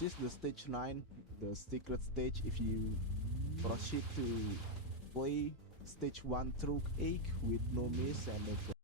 this is the stage 9, the secret stage. If you proceed to play stage 1 through 8 with no miss and no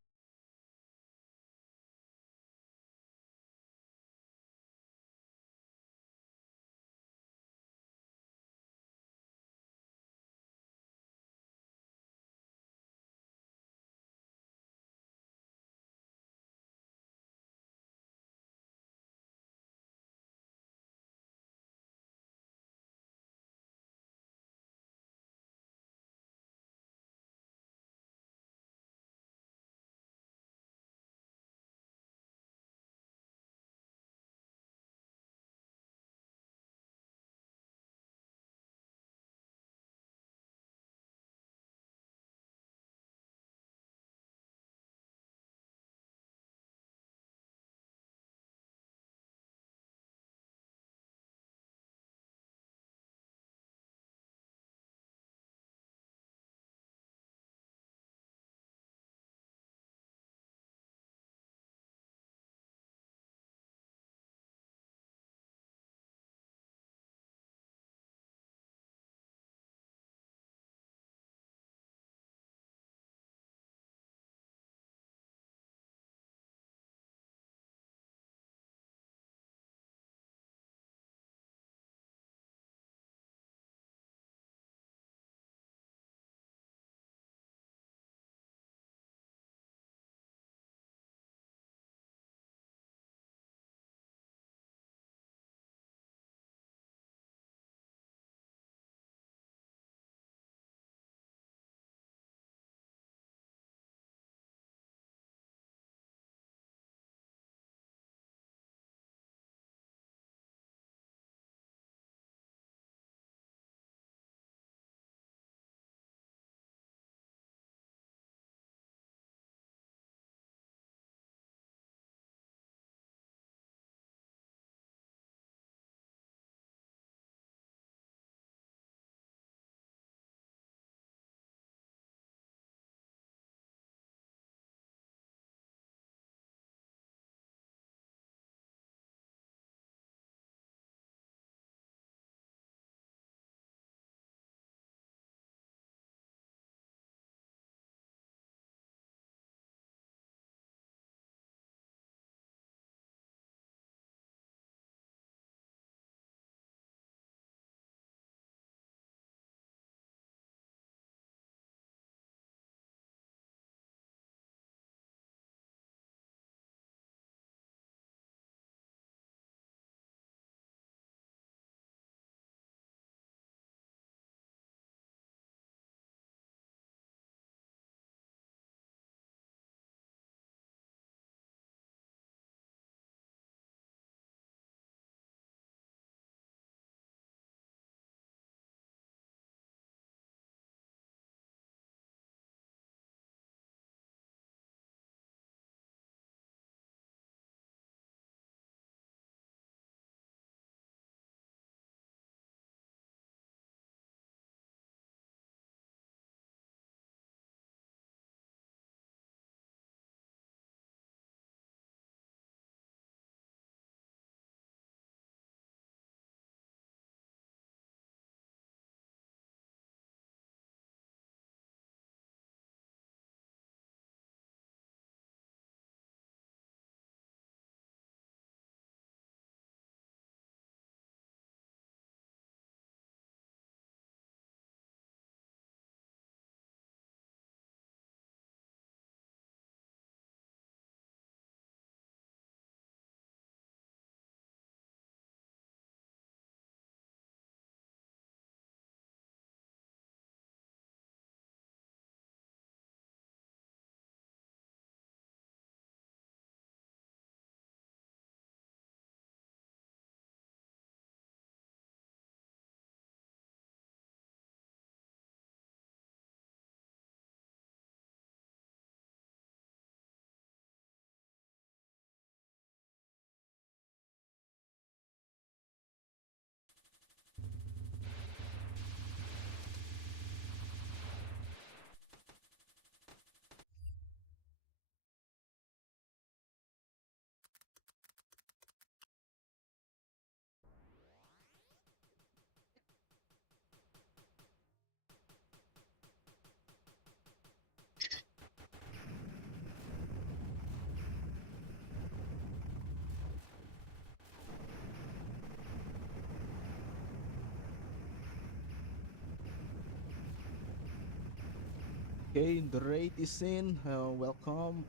Okay, the raid is in. Welcome.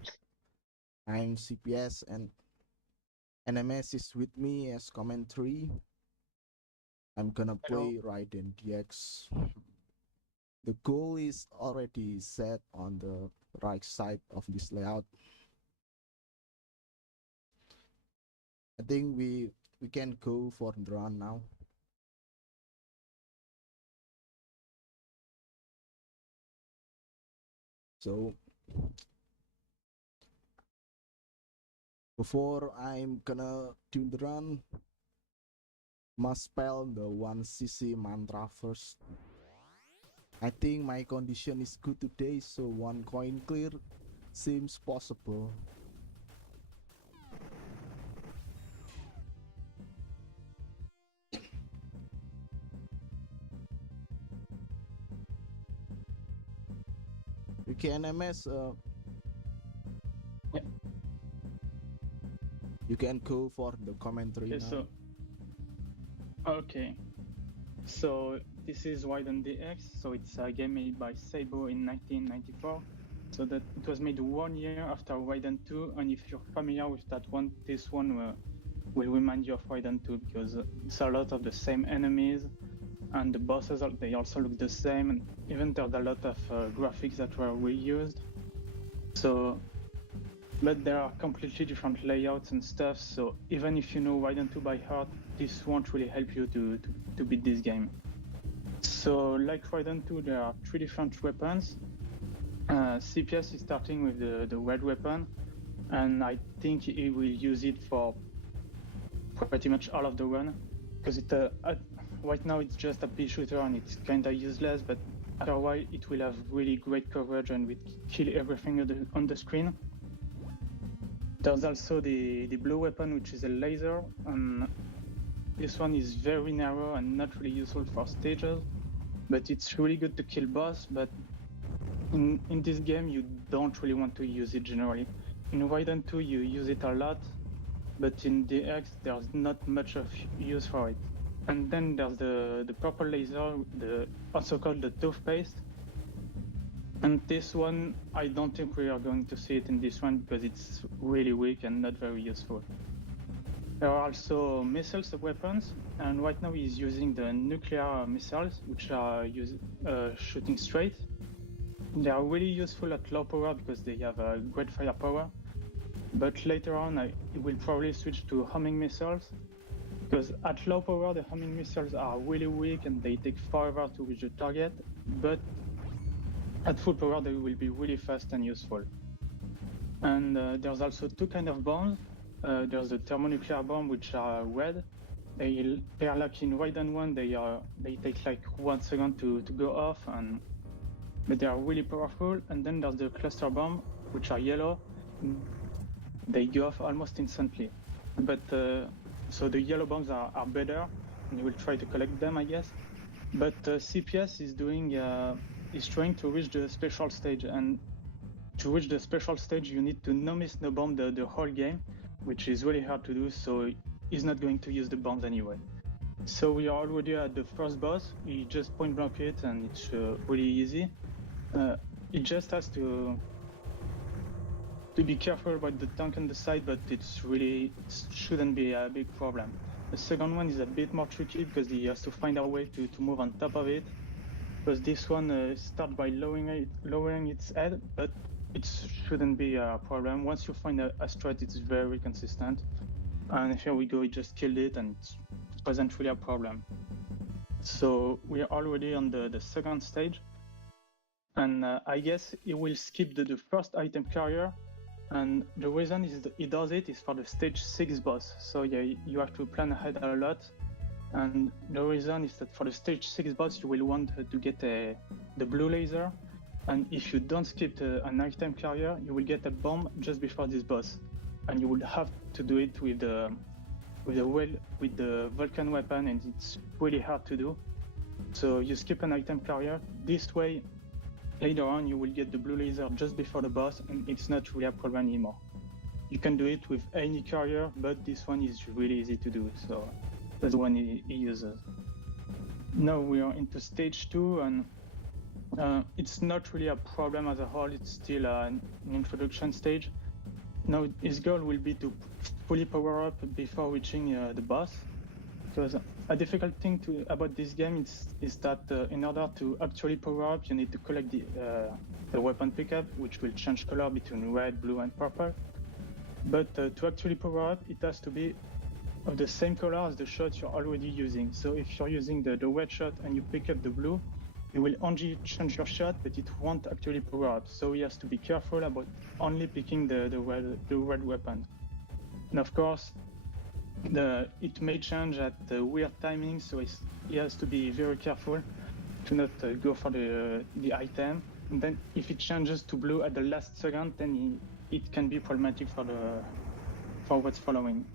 I'm CPS and NMS is with me as commentary. I'm gonna play Raiden DX. The goal is already set on the right side of this layout. I think we can go for the run now. So before I'm gonna tune the run, must spell the 1cc mantra first. I think my condition is good today, so 1 coin clear seems possible. You can MS. Yeah. You can go for the commentary Okay, now. So this is Raiden DX. So it's a game made by sp0 in 1994. So that it was made 1 year after Raiden 2, and if you're familiar with that one, this one will remind you of Raiden 2 because it's a lot of the same enemies, and the bosses they also look the same, and even there's a lot of graphics that were reused. So, but there are completely different layouts and stuff. So even if you know Raiden 2 by heart, this won't really help you to beat this game. So like Raiden 2, there are 3 different weapons. CPS is starting with the red weapon, and I think he will use it for pretty much all of the run, because right now it's just a pea shooter and it's kinda useless, but after a while it will have really great coverage and will kill everything on the screen. There's also the blue weapon, which is a laser, and this one is very narrow and not really useful for stages, but it's really good to kill boss. But in this game, you don't really want to use it generally. In Raiden 2, you use it a lot, but in DX, there's not much of use for it. And then there's the purple laser, also called the toothpaste. And this one, I don't think we are going to see it in this one because it's really weak and not very useful. There are also missiles weapons, and right now he's using the nuclear missiles, which are shooting straight. They are really useful at low power because they have a great firepower. But later on, he will probably switch to homing missiles, because at low power, the homing missiles are really weak and they take forever to reach the target. But at full power, they will be really fast and useful. And there's also 2 kinds of bombs. There's the thermonuclear bomb, which are red. They are like in Raiden 1, they take like 1 second to go off, but they are really powerful. And then there's the cluster bomb, which are yellow. They go off almost instantly. But so the yellow bombs are better, and you will try to collect them, I guess. But CPS is trying to reach the special stage, and to reach the special stage, you need to no miss no bomb the whole game, which is really hard to do. So he's not going to use the bombs anyway. So we are already at the first boss. He just point blank it, and it's really easy. It just has to be careful about the tank on the side, but it shouldn't be a big problem. The second one is a bit more tricky because he has to find a way to move on top of it. Because this one starts by lowering its head, but it shouldn't be a problem. Once you find a strat, it's very consistent. And here we go, he just killed it, and it wasn't really a problem. So we are already on the second stage. And I guess he will skip the first item carrier. And the reason he does it is for the stage 6 boss. So yeah, you have to plan ahead a lot. And the reason is that for the stage 6 boss, you will want to get the blue laser. And if you don't skip an item carrier, you will get a bomb just before this boss. And you will have to do it with the Vulcan weapon, and it's really hard to do. So you skip an item carrier. This way, later on, you will get the blue laser just before the boss, and it's not really a problem anymore. You can do it with any carrier, but this one is really easy to do, so that's the one he uses. Now we are into stage 2, and It's not really a problem as a whole. It's still an introduction stage. Now his goal will be to fully power up before reaching the boss. Because a difficult thing about this game is that in order to actually power up, you need to collect the weapon pickup, which will change color between red, blue, and purple. But to actually power up, it has to be of the same color as the shot you're already using. So if you're using the red shot and you pick up the blue, you will only change your shot, but it won't actually power up. So he has to be careful about only picking the red weapon. And of course, it may change at weird timing, so he has to be very careful to not go for the item. And then if it changes to blue at the last second, then it can be problematic for what's following.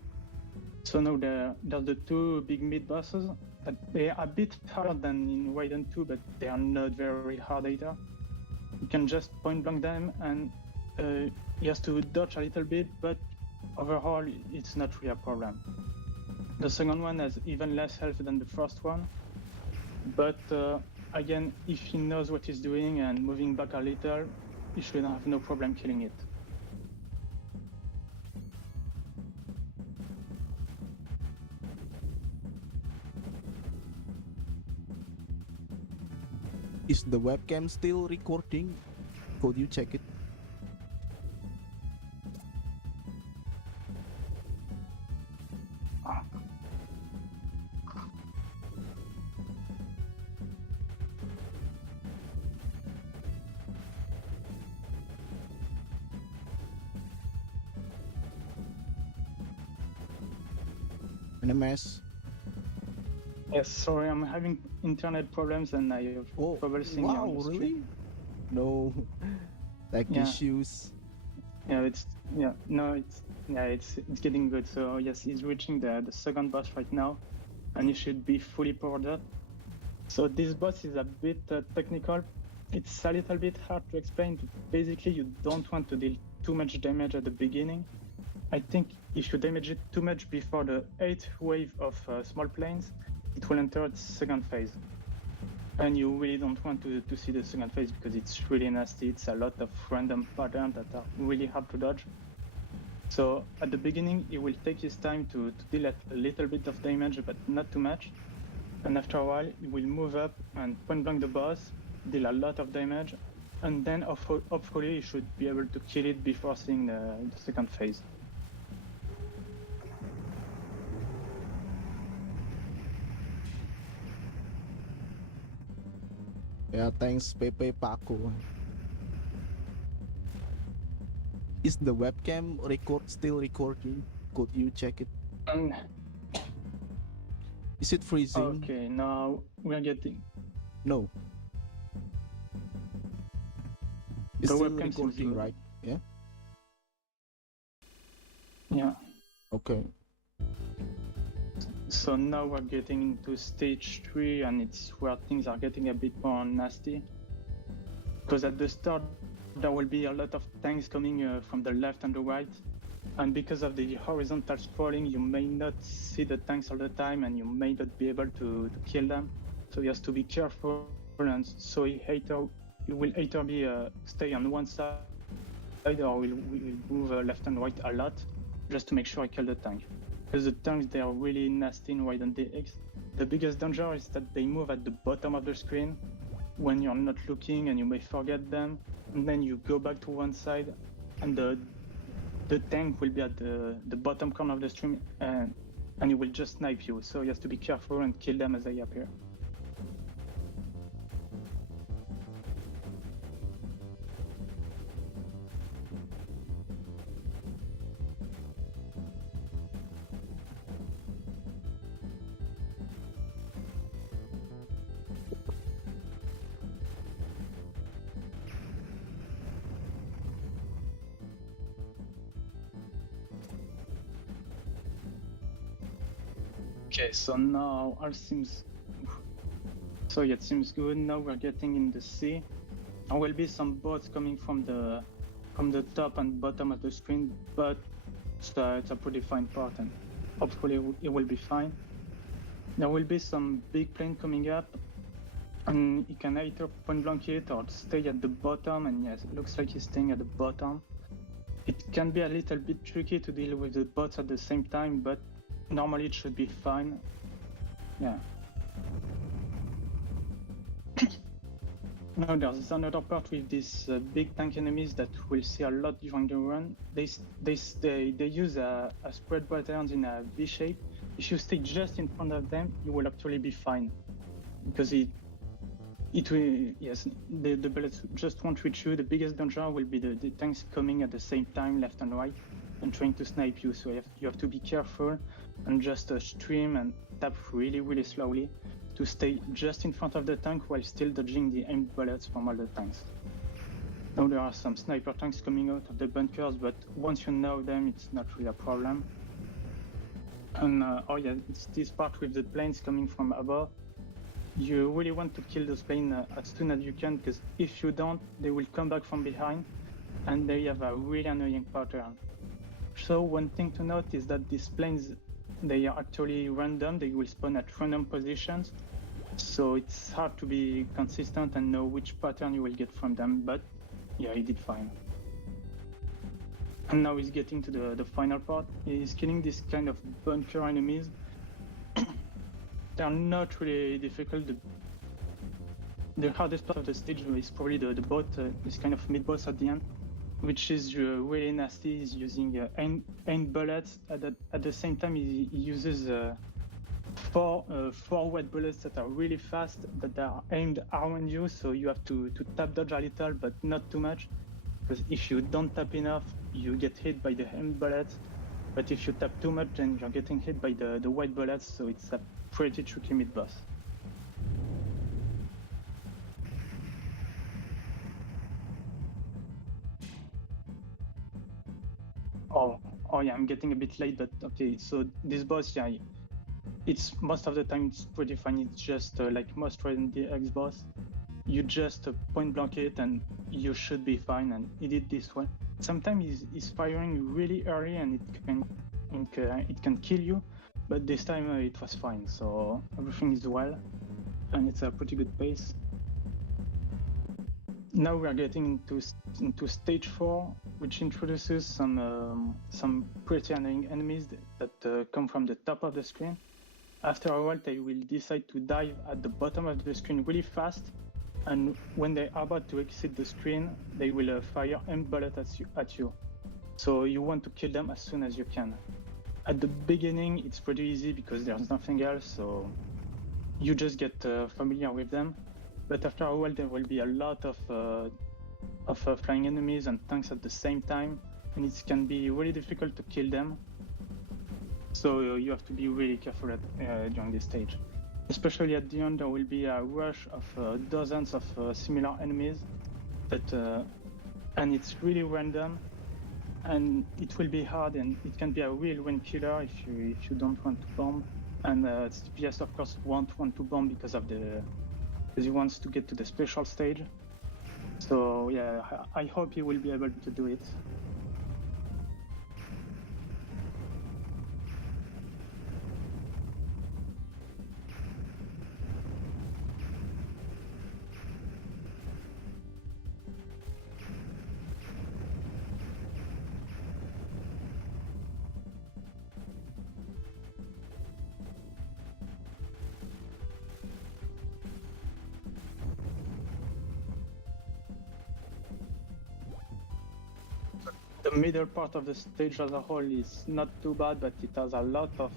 So now there's the two big mid bosses. They are a bit harder than in Raiden 2, but they are not very hard either. You can just point blank them, and he has to dodge a little bit, but overall it's not really a problem. The second one has even less health than the first one, but again, if he knows what he's doing and moving back a little, he should have no problem killing it. Is the webcam still recording? Could you check it? NMS. Yes, sorry, I'm having internet problems and I have trouble seeing you on the really? stream. No, like issues. Yeah, it's getting good. So yes, he's reaching the second boss right now, and he should be fully powered up. So this boss is a bit technical. It's a little bit hard to explain. Basically, you don't want to deal too much damage at the beginning. I think if you damage it too much before the 8th wave of small planes, it will enter its second phase. And you really don't want to see the second phase because it's really nasty. It's a lot of random patterns that are really hard to dodge. So at the beginning, he will take his time to deal a little bit of damage, but not too much. And after a while, he will move up and point blank the boss, deal a lot of damage, and then hopefully he should be able to kill it before seeing the second phase. Yeah, thanks Pepe Paco. Is the webcam still recording? Could you check it? Is it freezing? Okay, now we are getting... No. It's the still webcam recording, right? Yeah? Yeah. Okay. So now we're getting into stage 3, and it's where things are getting a bit more nasty. Because at the start, there will be a lot of tanks coming from the left and the right. And because of the horizontal scrolling, you may not see the tanks all the time, and you may not be able to kill them. So you have to be careful, and so he will either be stay on one side, or will move left and right a lot, just to make sure I kill the tank. Because the tanks, they are really nasty in Raiden DX. The biggest danger is that they move at the bottom of the screen when you're not looking, and you may forget them. And then you go back to one side, and the tank will be at the bottom corner of the stream, and it will just snipe you. So you have to be careful and kill them as they appear. Okay, so now all seems... So yeah, it seems good. Now we're getting in the sea. There will be some boats coming from the top and bottom of the screen, but it's a pretty fine part, and hopefully it will be fine. There will be some big plane coming up, And he can either point blank it or stay at the bottom, and yes, it looks like he's staying at the bottom. It can be a little bit tricky to deal with the bots at the same time, but normally it should be fine. Yeah. Now there's another part with these big tank enemies that we'll see a lot during the run. They use a spread patterns in a V shape. If you stay just in front of them, you will actually be fine, because it will, yes, the bullets just won't reach you. The biggest danger will be the tanks coming at the same time, left and right, and trying to snipe you. So you have to be careful and just stream and tap really slowly to stay just in front of the tank while still dodging the aimed bullets from all the tanks. Now there are some sniper tanks coming out of the bunkers, but once you know them, it's not really a problem. And oh yeah, it's this part with the planes coming from above. You really want to kill those planes as soon as you can, because if you don't, they will come back from behind, and they have a really annoying pattern. So one thing to note is that these planes, they are actually random. They will spawn at random positions, so it's hard to be consistent and know which pattern you will get from them, but yeah, he did fine. And now he's getting to the final part. He's killing this kind of bunker enemies. They're not really difficult. The hardest part of the stage is probably the bot, this kind of mid-boss at the end, which is really nasty. He's using aimed bullets. At the same time, he uses four wet bullets that are really fast, that are aimed around you, so you have to tap dodge a little, but not too much, because if you don't tap enough, you get hit by the aimed bullets, but if you tap too much, then you're getting hit by the white bullets, so it's a pretty tricky mid-boss. Oh yeah, I'm getting a bit late, but okay, so this boss, yeah, it's most of the time it's pretty fine. It's just like most Resident Evil X boss. You just point blank it and you should be fine, and he did this one. Sometimes he's firing really early and it can kill you, but this time it was fine, so everything is well, and it's a pretty good pace. Now we're getting into stage 4, which introduces some pretty annoying enemies that come from the top of the screen. After a while, they will decide to dive at the bottom of the screen really fast, and when they are about to exit the screen, they will fire aimed bullets at you. So you want to kill them as soon as you can. At the beginning, it's pretty easy because there's nothing else, so you just get familiar with them. But after a while, there will be a lot of flying enemies and tanks at the same time, and it can be really difficult to kill them. So you have to be really careful during this stage. Especially at the end, there will be a rush of dozens of similar enemies, and it's really random, and it will be hard, and it can be a real win killer if you don't want to bomb. And CPS of course won't want to bomb because he wants to get to the special stage. So yeah, I hope he will be able to do it. The middle part of the stage as a whole is not too bad, but it has a lot of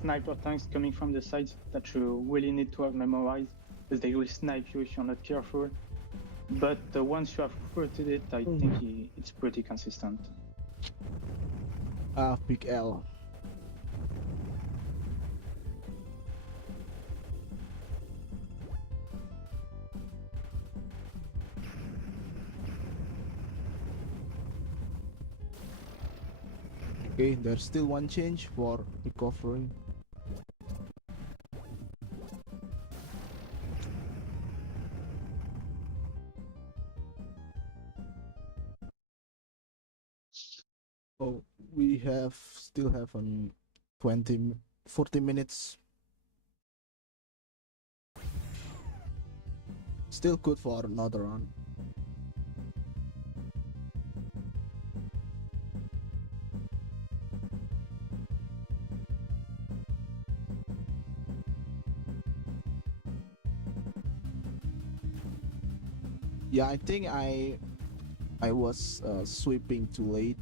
sniper tanks coming from the sides that you really need to have memorized, because they will snipe you if you're not careful. But once you have recruited it, I think it's pretty consistent. Big L. Okay, there's still one change for recovery. Oh, we still have 40 minutes. Still good for another run. Yeah, I think I was sweeping too late.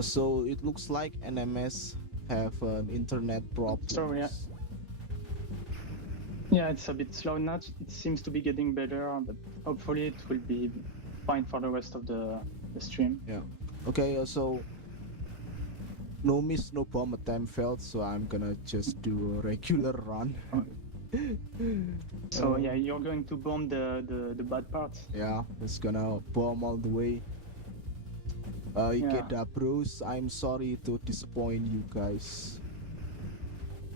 So it looks like NMS have an internet So yeah, problems. yeah, it's a bit slow now. It seems to be getting better, but hopefully it will be fine for the rest of the stream. Yeah. Okay. So no miss, no bomb attempt failed. So I'm gonna just do a regular run. So yeah, you're going to bomb the bad parts. Yeah, it's gonna bomb all the way. Yeah. Ikeda bros, I'm sorry to disappoint you guys.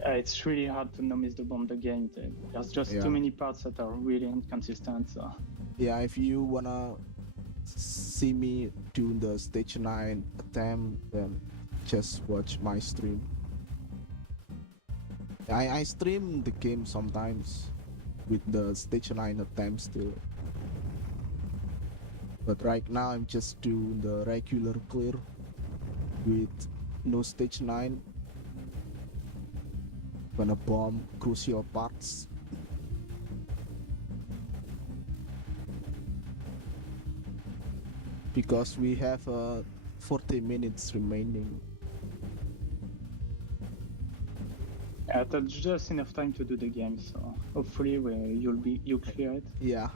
It's really hard to no miss the bomb the game. There's just Yeah. too many parts that are really inconsistent. So Yeah, if you wanna see me do the stage 9 attempt, then just watch my stream. I stream the game sometimes with the stage 9 attempts too. But right now I'm just doing the regular clear with no stage 9. Gonna bomb crucial parts. Because we have 40 minutes remaining. yeah, that's just enough time to do the game. So hopefully you'll clear it. Yeah.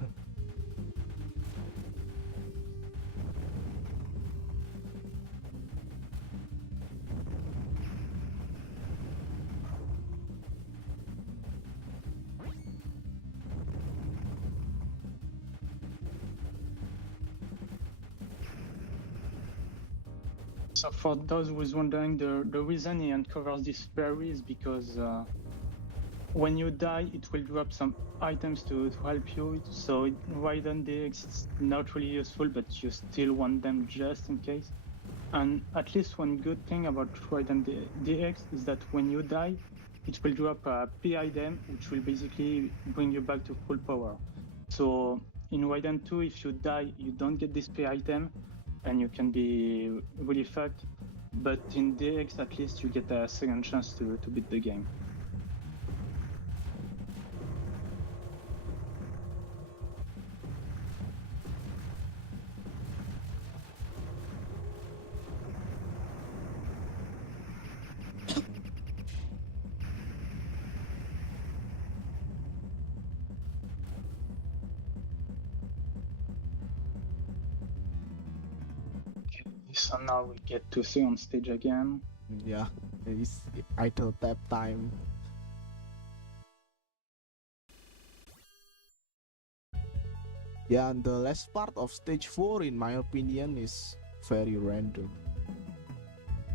So for those who's wondering, the reason he uncovers this fairy is because when you die, it will drop some items to help you. So Raiden DX is not really useful, but you still want them just in case. And at least one good thing about Raiden DX is that when you die, it will drop a P item, which will basically bring you back to full power. So in Raiden 2, if you die, you don't get this P item, and you can be really fucked. But in DX, at least you get a second chance to beat the game. So now we get to see on stage again. Yeah, it's idle tap time. Yeah, and the last part of stage 4 in my opinion is very random.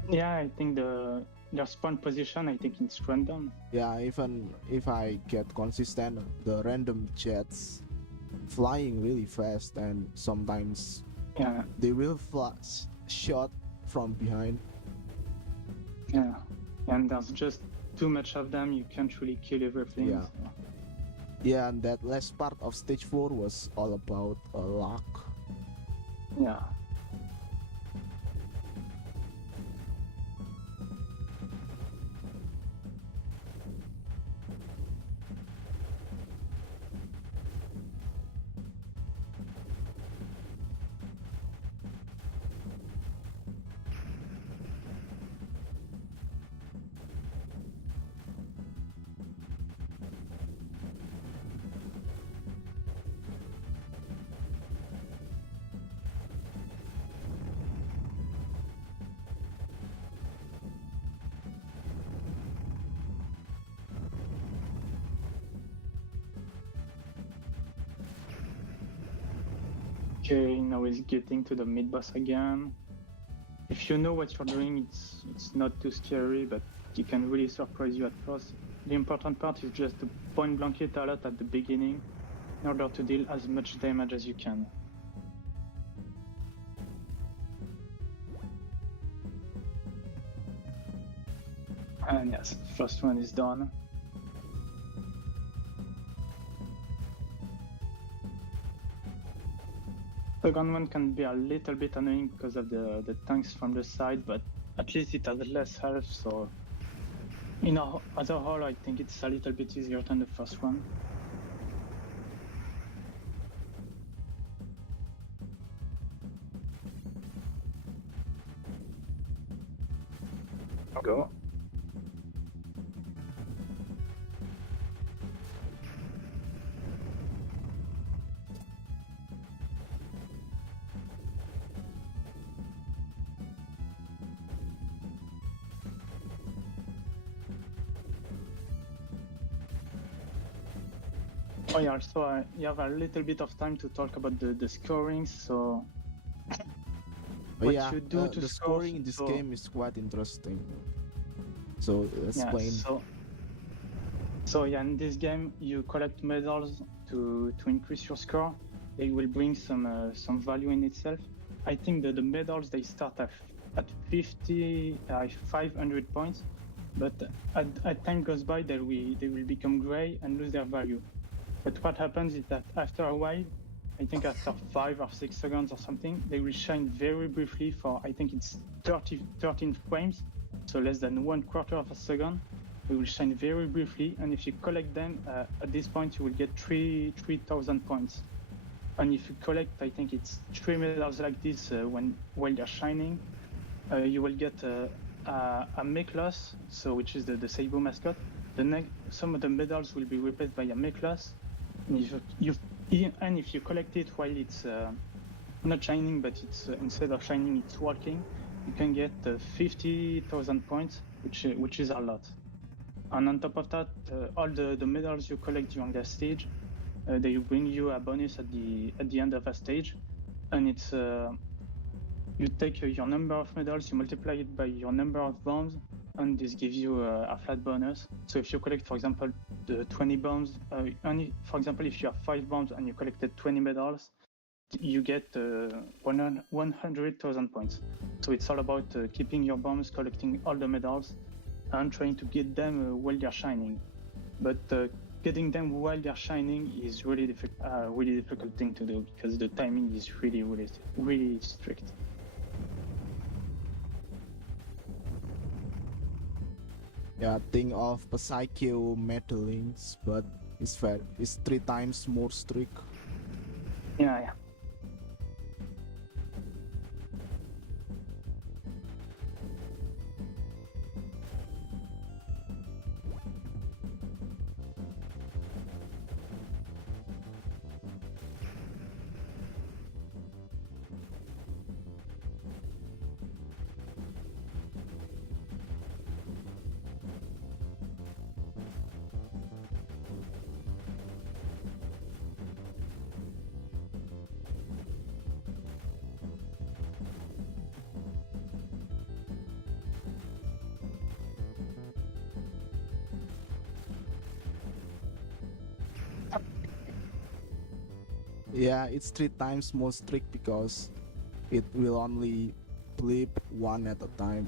Yeah, I think their spawn position, I think it's random. Yeah, even if I get consistent, the random jets flying really fast and sometimes Yeah, they will flash shot from behind. yeah. And there's just too much of them, you can't really kill everything. Yeah. So. Yeah, and that last part of stage 4 was all about luck. Yeah. Okay, now he's getting to the mid boss again. If you know what you're doing, it's not too scary, but it can really surprise you at first. The important part is just to point blank it a lot at the beginning in order to deal as much damage as you can. And yes, first one is done. Second one can be a little bit annoying because of the tanks from the side, but at least it has less health, so as a whole, I think it's a little bit easier than the first one. Go. Oh yeah, so you have a little bit of time to talk about the scoring, so Oh what yeah, you do to the score, scoring in this so, game is quite interesting. So explain. So yeah, in this game you collect medals to increase your score. They will bring some value in itself. I think that the medals they start at 500 points, but as time goes by they will become gray and lose their value. But what happens is that after a while, I think after 5 or 6 seconds or something, they will shine very briefly for, I think it's 13 frames, so less than 1/4 of a second. They will shine very briefly, and if you collect them, at this point you will get 3,000 points. And if you collect, I think it's 3 medals like this while they're shining, you will get a Meklos, so which is the sp0 mascot. Some of the medals will be replaced by a Meklos. And if you collect it while it's not shining, but it's instead of shining, it's walking, you can get 50,000 points, which is a lot. And on top of that, all the medals you collect during that stage, they bring you a bonus at the end of a stage, and it's you take your number of medals, you multiply it by your number of bombs, and this gives you a flat bonus. So if you collect, for example, the 20 bombs, for example, if you have 5 bombs and you collected 20 medals, you get 100,000 points. So it's all about keeping your bombs, collecting all the medals, and trying to get them while they're shining. But getting them while they're shining is really difficult thing to do because the timing is really strict. Yeah, think of Psycho medalings, but it's 3 times more strict. Yeah. Yeah, it's 3 times more strict because it will only blip one at a time.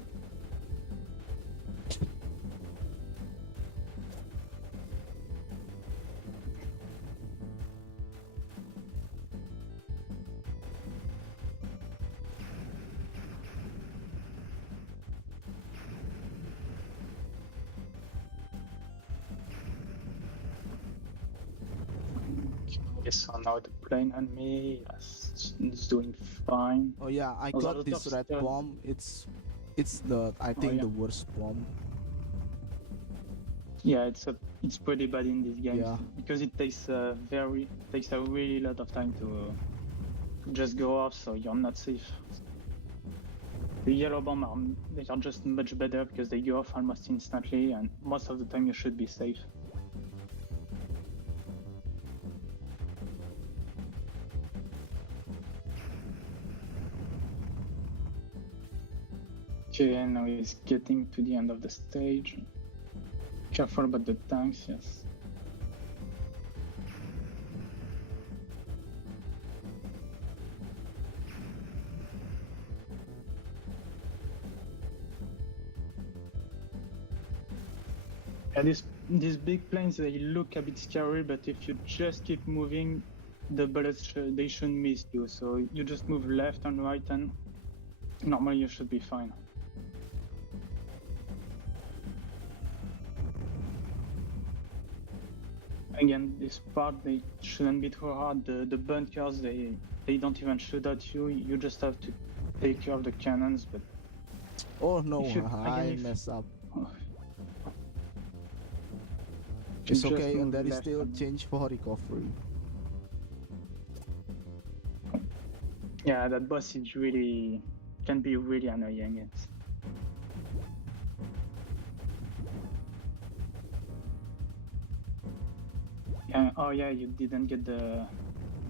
So now the plane and me, yes, it's doing fine. Oh yeah, I There's a got lot this of red stuff. bomb. It's the I think yeah. the worst bomb. Yeah, it's pretty bad in this game. Yeah. Because it takes a really lot of time to just go off, so you're not safe. The yellow bomb they are just much better because they go off almost instantly, and most of the time you should be safe. Okay, now he's getting to the end of the stage. Careful about the tanks, yes. Yeah, these big planes, they look a bit scary, but if you just keep moving, the bullets they shouldn't miss you. So you just move left and right, and normally you should be fine. Again, this part they shouldn't be too hard. The bunkers they don't even shoot at you. You just have to take care of the cannons. But Oh no, if you I again messed up. if It's you just okay, and move there is left still and- change for recovery. Yeah, that boss is really can be really annoying. It's yeah. Oh yeah, you didn't get the.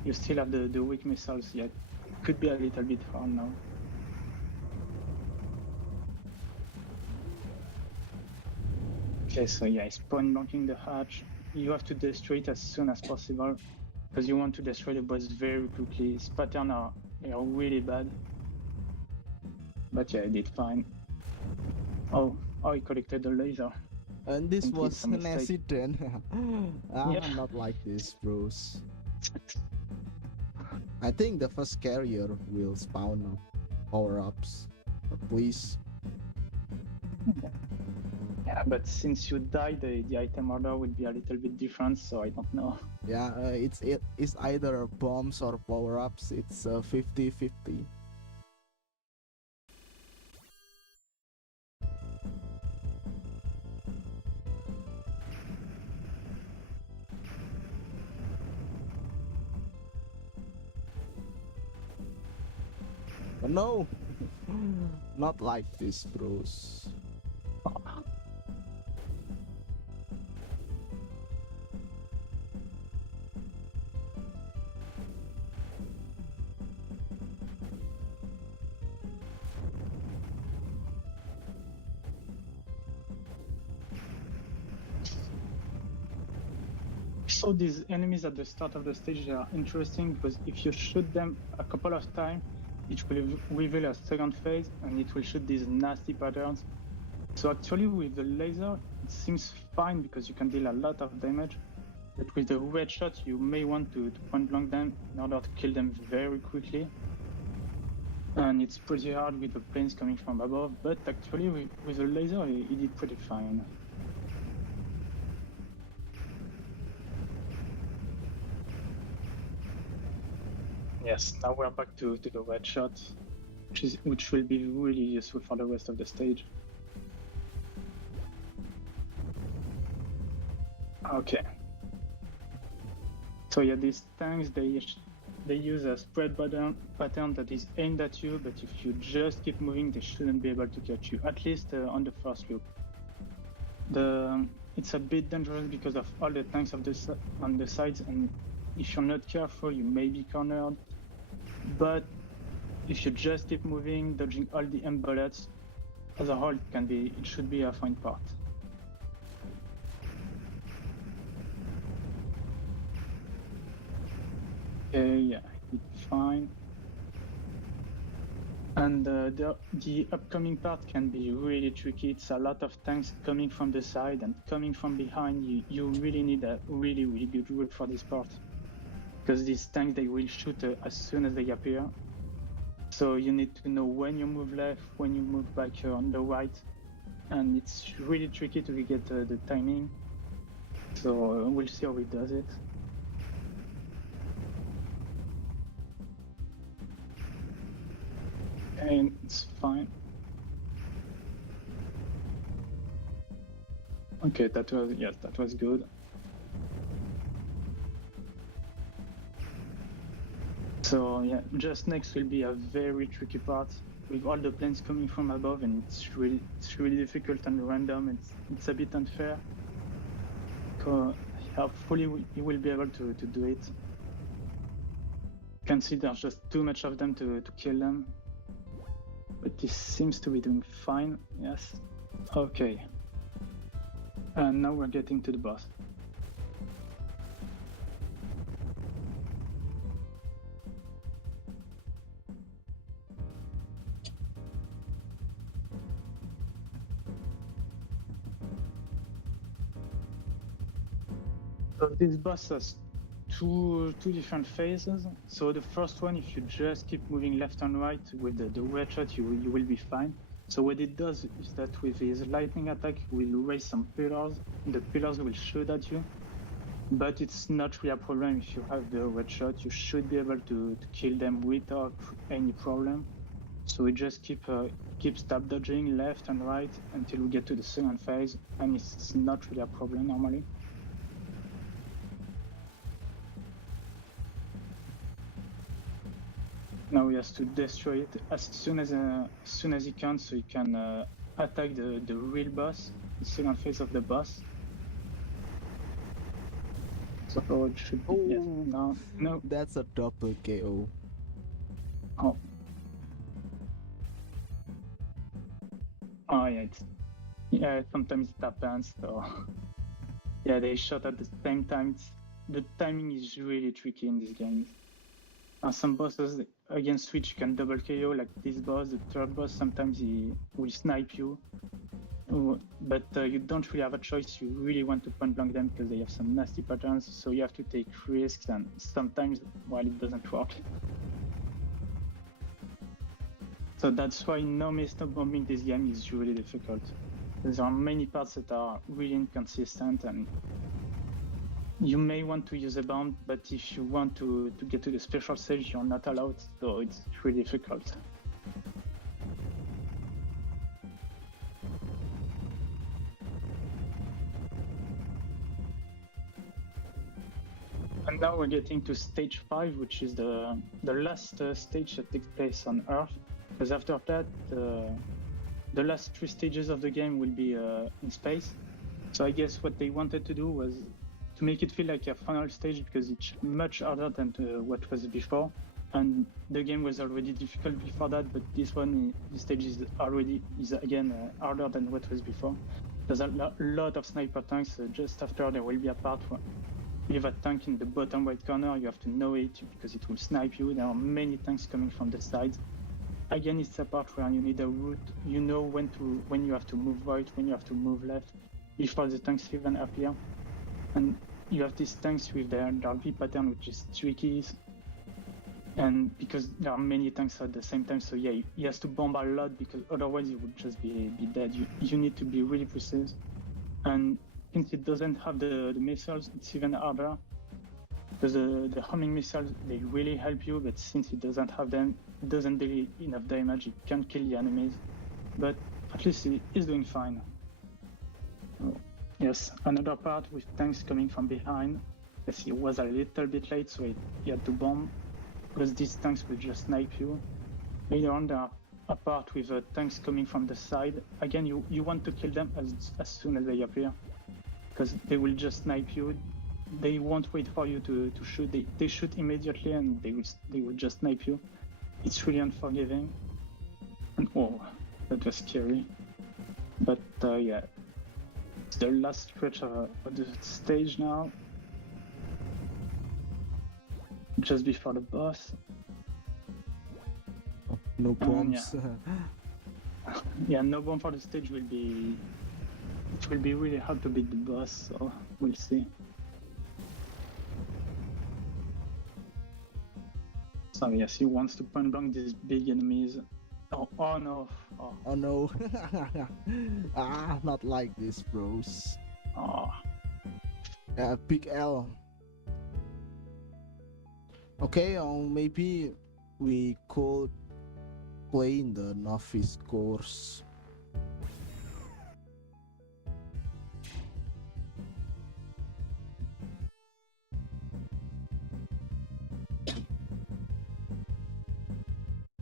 You still have the weak missiles yet. Could be a little bit hard now. Okay, so yeah, it's point blocking the hatch. You have to destroy it as soon as possible because you want to destroy the boss very quickly. His patterns are really bad. But yeah, I did fine. Oh, he collected the laser. And this think was it's a an mistake. accident. Yeah. Not like this, bros. I think the first carrier will spawn power-ups. Please. Yeah, but since you died, the item order will be a little bit different, so I don't know. Yeah, it's either bombs or power-ups. It's 50-50. But no, not like this, bros. So these enemies at the start of the stage, they are interesting because if you shoot them a couple of times, it will reveal a second phase and it will shoot these nasty patterns. So actually with the laser, it seems fine because you can deal a lot of damage. But with the red shot, you may want to point blank them in order to kill them very quickly. And it's pretty hard with the planes coming from above, but actually with the laser, it did pretty fine. Yes, now we're back to the red shot, which will be really useful for the rest of the stage. Okay. So yeah, these tanks, they use a spread pattern that is aimed at you, but if you just keep moving, they shouldn't be able to catch you, at least on the first loop. It's a bit dangerous because of all the tanks on the sides, and if you're not careful, you may be cornered. But if you just keep moving, dodging all the M bullets, as a whole, it should be a fine part. Okay, yeah, it's fine. And the upcoming part can be really tricky. It's a lot of tanks coming from the side and coming from behind. You really need a really, really good route for this part. Because these tanks, they will shoot as soon as they appear. So you need to know when you move left, when you move back on the right. And it's really tricky to get the timing. So we'll see how he does it. And it's fine. Okay, that was good. So yeah, just next will be a very tricky part with all the planes coming from above, and it's really difficult and random. It's a bit unfair. Hopefully you will be able to do it. You can see there's just too much of them to kill them. But this seems to be doing fine, yes. Okay. And now we're getting to the boss. So this boss has two different phases. So the first one, if you just keep moving left and right with the red shot, you will be fine. So what it does is that with his lightning attack, will raise some pillars. The pillars will shoot at you, but it's not really a problem if you have the red shot. You should be able to kill them without any problem. So we just keep stab dodging left and right until we get to the second phase, and it's not really a problem normally. Now he has to destroy it as soon as he can, so he can attack the real boss, the second phase of the boss. So it should be yes. No. That's a double KO. Oh. Oh yeah, sometimes it happens. So yeah, they shot at the same time. The timing is really tricky in this game. Some bosses against which you can double KO, like this boss, the third boss, sometimes he will snipe you. But you don't really have a choice. You really want to point blank them because they have some nasty patterns, so you have to take risks, and sometimes, well, it doesn't work. So that's why non-stop bombing this game is really difficult. There are many parts that are really inconsistent, and you may want to use a bomb, but if you want to get to the special stage, you're not allowed, so it's really difficult. And now we're getting to stage 5, which is the last stage that takes place on Earth. Because after that, the last 3 stages of the game will be in space. So I guess what they wanted to do was to make it feel like a final stage, because it's much harder than what was before. And the game was already difficult before that, but this stage is again harder than what was before. There's a lot of sniper tanks. Just after, there will be a part where you have a tank in the bottom right corner. You have to know it because it will snipe you. There are many tanks coming from the sides. Again, it's a part where you need a route. You know when you have to move right, when you have to move left, before the tanks even appear. And you have these tanks with their V pattern, which is tricky. And because there are many tanks at the same time, so yeah, he has to bomb a lot, because otherwise you would just be dead. You need to be really precise. And since it doesn't have the missiles, it's even harder. Because the homing missiles, they really help you, but since it doesn't have them, it doesn't deal enough damage. It can't kill the enemies, but at least it is doing fine. Yes, another part with tanks coming from behind. Yes, he was a little bit late, so he had to bomb, because these tanks will just snipe you. Later on, there are a part with tanks coming from the side. Again, you want to kill them as soon as they appear, because they will just snipe you. They won't wait for you to shoot. They shoot immediately, and they will just snipe you. It's really unforgiving. And oh, that was scary. But yeah, it's the last stretch of the stage now. Just before the boss. No bombs. Yeah, no bomb for the stage will be. It will be really hard to beat the boss. So we'll see. So yes, he wants to point blank these big enemies. Oh no. Oh no. Not like this, bros. Big L. Okay, maybe we could play in the novice course.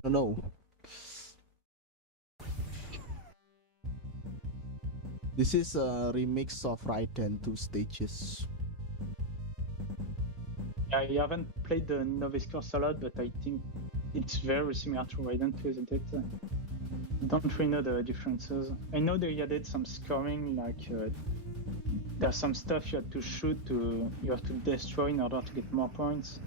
No. This is a remix of Raiden 2 stages. I haven't played the novice course a lot, but I think it's very similar to Raiden 2, isn't it? Don't really know the differences. I know they added some scoring, like there's some stuff you have to shoot, you have to destroy in order to get more points.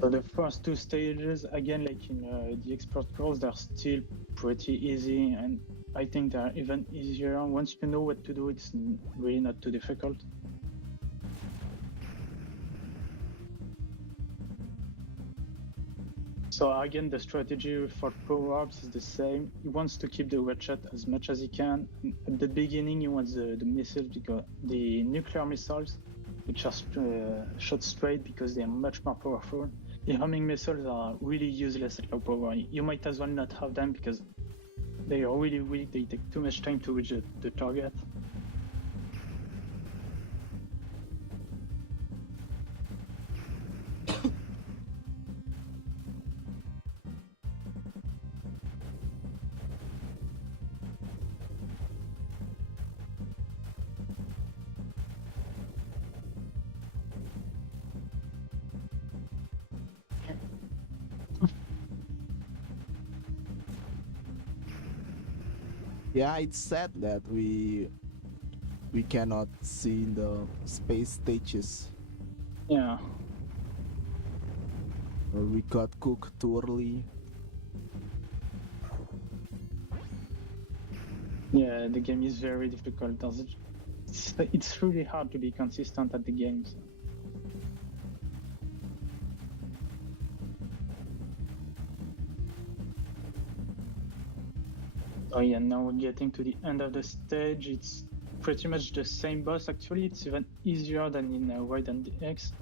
So the first two stages, again, like in the expert course, they're still pretty easy, and I think they're even easier. Once you know what to do, it's really not too difficult. So again, the strategy for power-ups is the same. He wants to keep the red shot as much as he can. And at the beginning, he wants the missiles, because the nuclear missiles, which are shot straight because they are much more powerful. The homing missiles are really useless at low power. You might as well not have them because they are really weak. They take too much time to reach the target. Yeah, it's sad that we cannot see the space stages. Yeah. We got cooked too early. Yeah, the game is very difficult. It's really hard to be consistent at the games. Oh yeah, now we're getting to the end of the stage. It's pretty much the same boss. Actually, it's even easier than in Wide and X,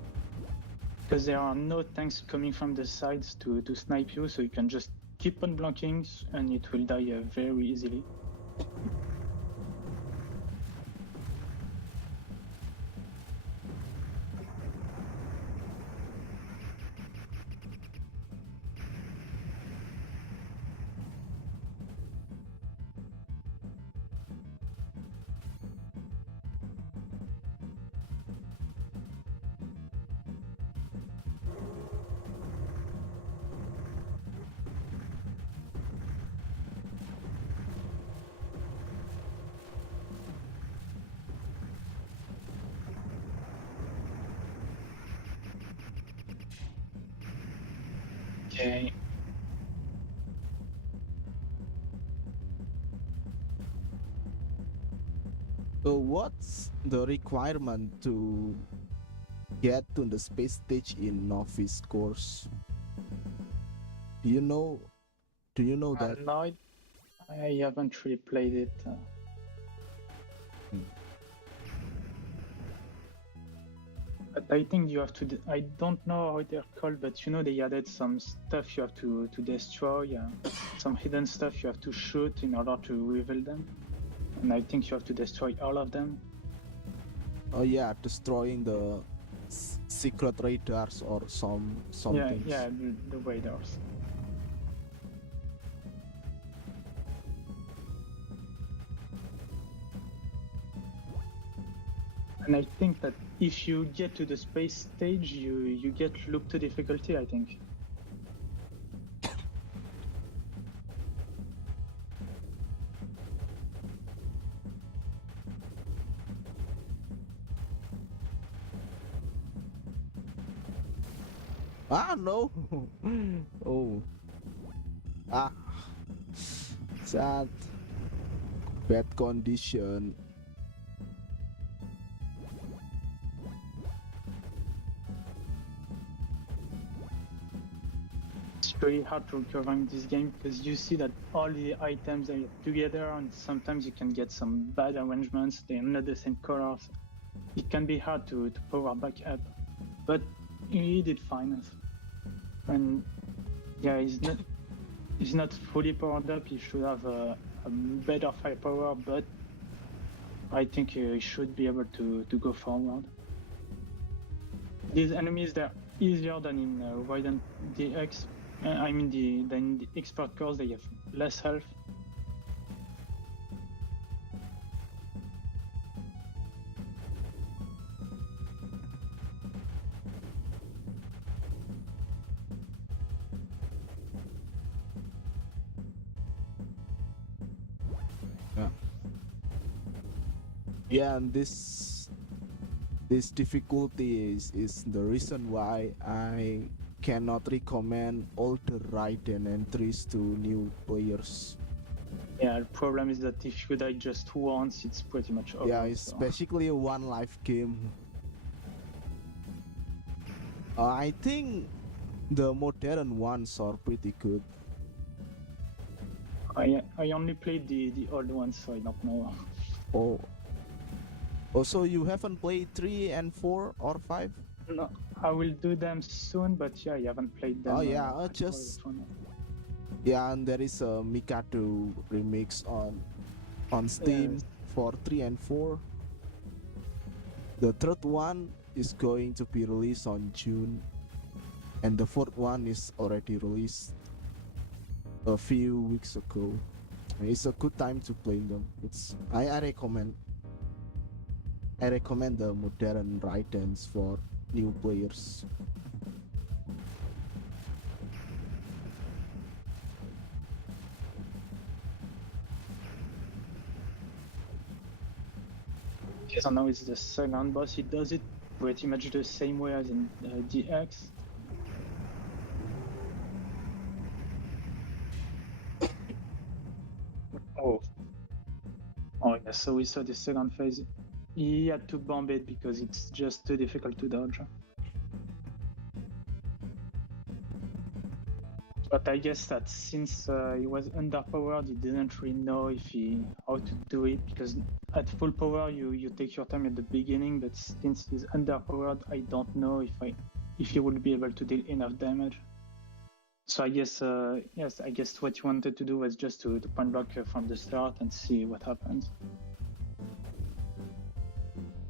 because there are no tanks coming from the sides to snipe you, so you can just keep on blocking and it will die very easily. Okay. So what's the requirement to get to the space stage in novice course? Do you know? Do you know that? No, I haven't really played it. But I think you have to. I don't know how they're called, but you know they added some stuff you have to destroy, some hidden stuff you have to shoot in order to reveal them. And I think you have to destroy all of them. Oh yeah, destroying the secret radars or something. Yeah, the radars. And I think that if you get to the space stage, you get loop to difficulty, I think. Ah no. Oh. Ah. Sad. Bad condition. It's really hard to recover in this game because you see that all the items are together, and sometimes you can get some bad arrangements. They're not the same colors. It can be hard to power back up, but he did fine. And yeah, he's not fully powered up. He should have a better firepower, but I think he should be able to go forward. These enemies, they're easier than in Wide and DX. I mean, than the expert course, they have less health. Yeah. Yeah, and this difficulty is the reason why I cannot recommend older Raiden entries to new players. Yeah, the problem is that if you die just once, it's pretty much over. Yeah, it's so. basically a one life game. I think the modern ones are pretty good. I only played the old ones, so I don't know. Oh. Also, you haven't played 3 and 4 or 5? No, I will do them soon, but yeah, I haven't played them. Oh yeah, at all just this one. yeah, and there is a Mikado remix on Steam Yes. for 3 and 4. The third one is going to be released on June, and the fourth one is already released a few weeks ago. It's a good time to play them. I recommend the modern Raidens for new players. Okay, so now it's the second boss. He does it pretty much the same way as in DX. Oh. Oh yeah, so we saw the second phase. He had to bomb it because it's just too difficult to dodge. But I guess that since he was underpowered, he didn't really know how to do it, because at full power you take your time at the beginning, but since he's underpowered, I don't know if he will be able to deal enough damage. So I guess yes, I guess what you wanted to do was just to point block from the start and see what happens.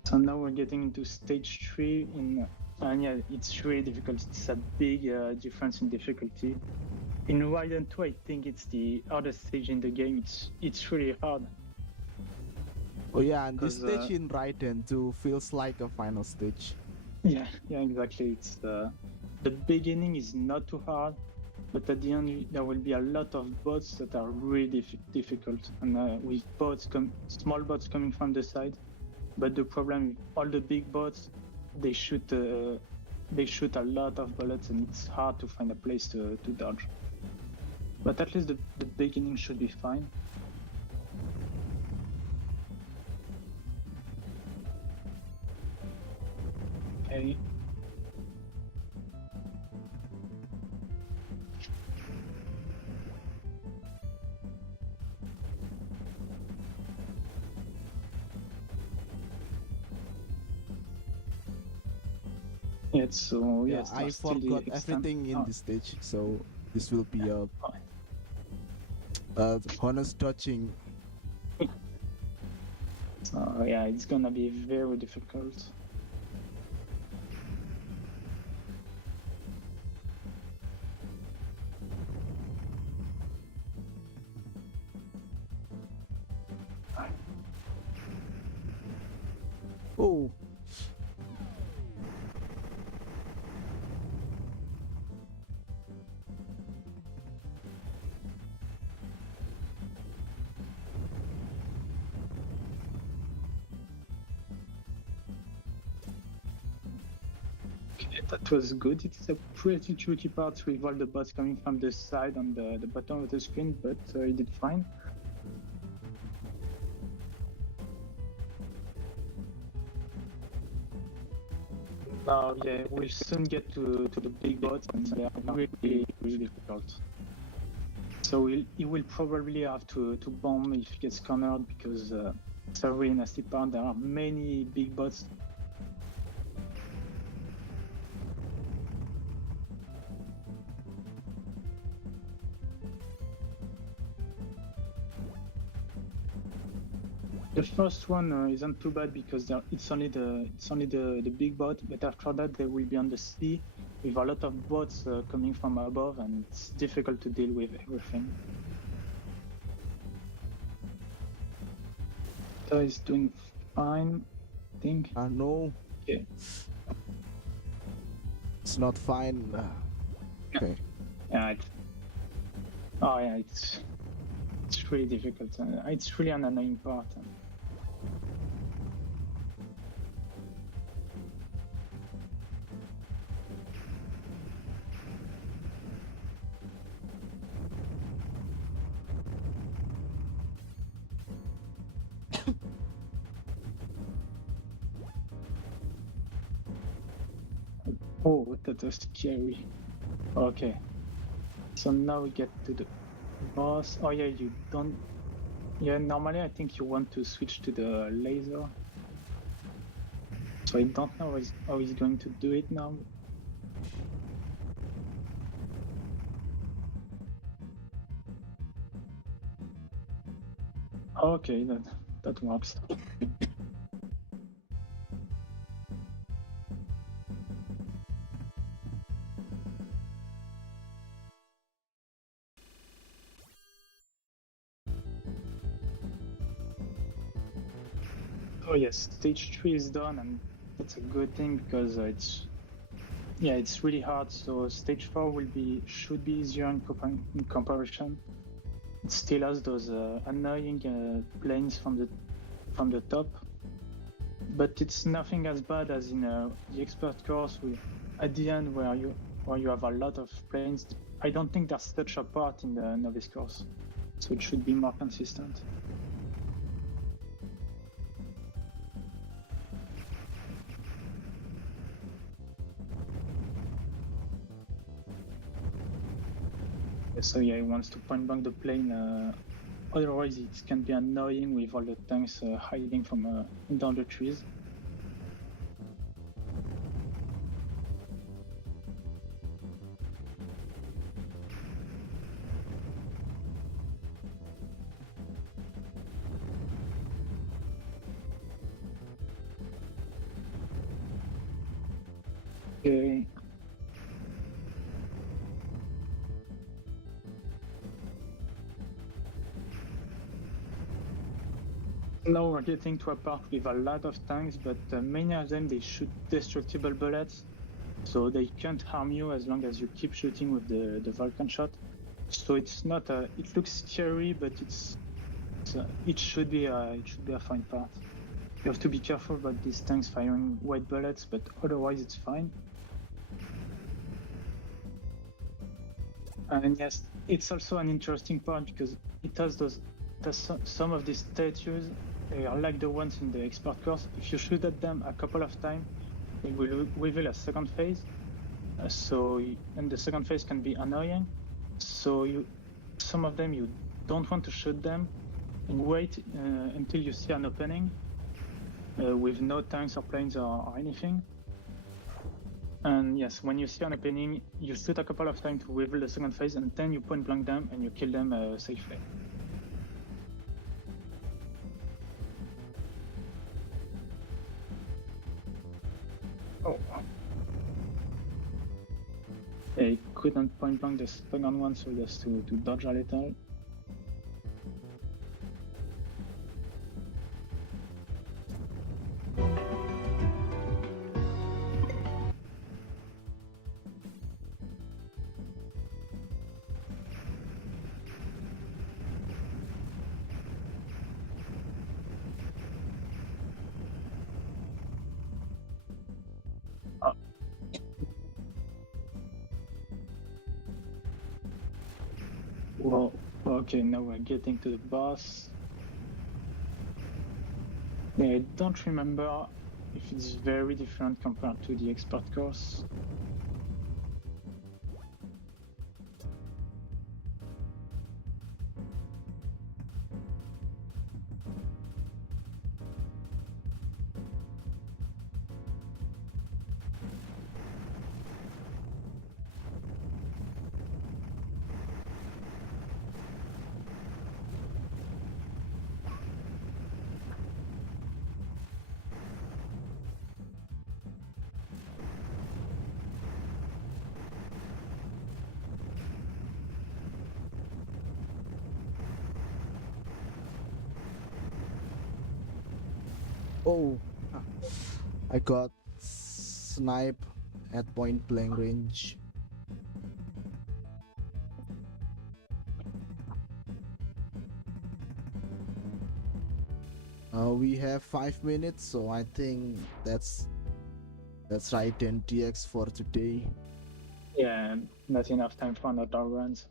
So now we're getting into stage 3 and yeah, it's really difficult. It's a big difference in difficulty. In Raiden 2, I think it's the hardest stage in the game. It's really hard. Oh yeah, and this stage in Raiden 2 feels like a final stage. Yeah, exactly. It's the beginning is not too hard, but at the end there will be a lot of bots that are really difficult, and with small bots coming from the side. But the problem with all the big bots, they shoot a lot of bullets, and it's hard to find a place to dodge. But at least the beginning should be fine. Okay. Yeah, so yeah, I forgot everything in this stage, so this will be a honest touching. So yeah, it's gonna be very difficult. Oh. That was good. It's a pretty tricky part with all the bots coming from the side on the bottom of the screen, but he did fine. Now, yeah, we'll soon get to the big bots, and they are really, really difficult. So he will probably have to bomb if he gets cornered, because it's a really nasty part. There are many big bots. The first one isn't too bad because it's only the big bot, but after that they will be on the sea with a lot of bots coming from above, and it's difficult to deal with everything. So he's doing fine, I think. No. Okay. It's not fine. Okay. Yeah. It's really difficult. It's really an annoying part. Oh, that was scary. Okay. So now we get to the boss. Oh yeah, you don't. Yeah, normally I think you want to switch to the laser. So I don't know how he's going to do it now. Okay, that works. Oh yes, stage 3 is done, and that's a good thing because it's really hard. So stage 4 should be easier in comparison. It still has those annoying planes from the top, but it's nothing as bad as in the expert course. At the end where you have a lot of planes. I don't think there's such a part in the novice course, so it should be more consistent. So yeah, he wants to point blank the plane. Otherwise, it can be annoying with all the tanks hiding from down the trees. Okay. Now we're getting to a part with a lot of tanks, but many of them they shoot destructible bullets, so they can't harm you as long as you keep shooting with the Vulcan shot. So it's not it looks scary, but it should be a fine part. You have to be careful about these tanks firing white bullets, but otherwise it's fine. And yes, it's also an interesting part because it has some of these statues. They are like the ones in the expert course. If you shoot at them a couple of times, they will reveal a second phase. And the second phase can be annoying. So some of them you don't want to shoot them and wait until you see an opening with no tanks or planes or anything. And yes, when you see an opening, you shoot a couple of times to reveal the second phase, and then you point blank them and you kill them safely. Oh. He couldn't point blank the second one, so he has to dodge a little. Whoa. Okay, now we're getting to the boss. I don't remember if it's very different compared to the expert course. Oh, I got snipe at point blank range. We have 5 minutes, so I think that's right. 10 TX for today. Yeah, not enough time for another runs.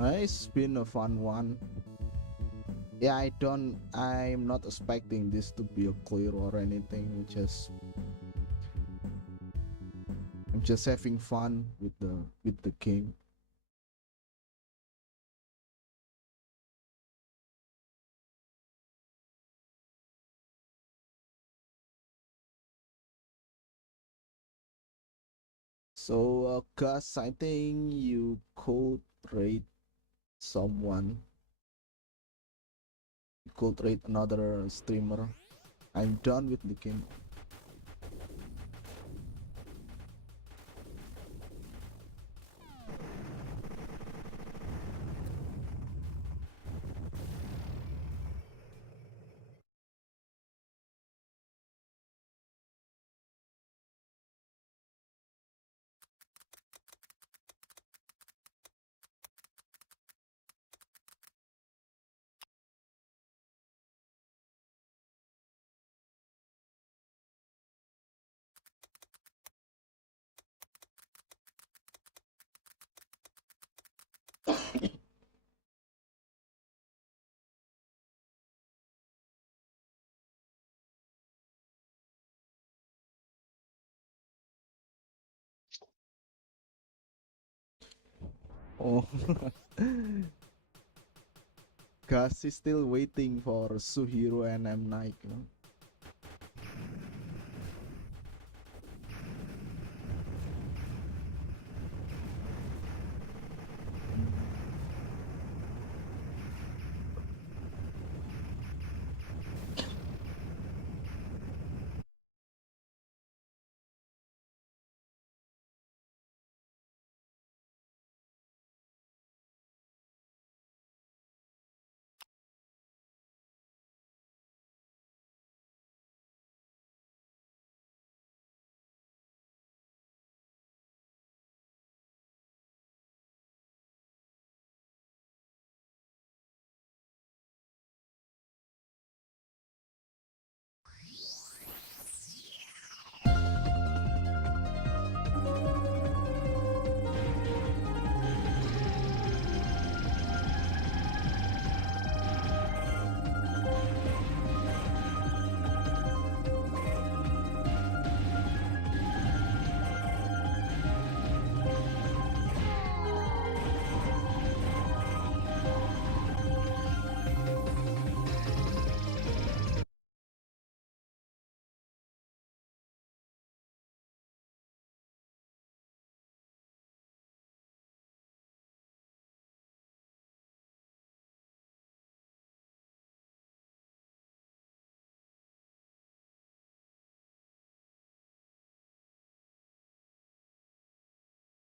It's been a fun one. Yeah, I'm not expecting this to be a clear or anything. I'm just having fun with the game. So, Gus, I think you could rate someone. You could rate another streamer. I'm done with the game. Oh, Gus is still waiting for Suhiro and M Night.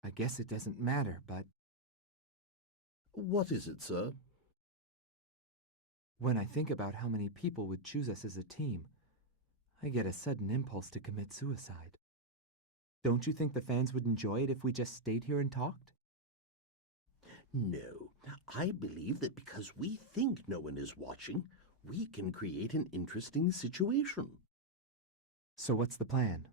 I guess it doesn't matter, but What is it, sir? when I think about how many people would choose us as a team, I get a sudden impulse to commit suicide. Don't you think the fans would enjoy it if we just stayed here and talked? No, I believe that because we think no one is watching, we can create an interesting situation. So what's the plan?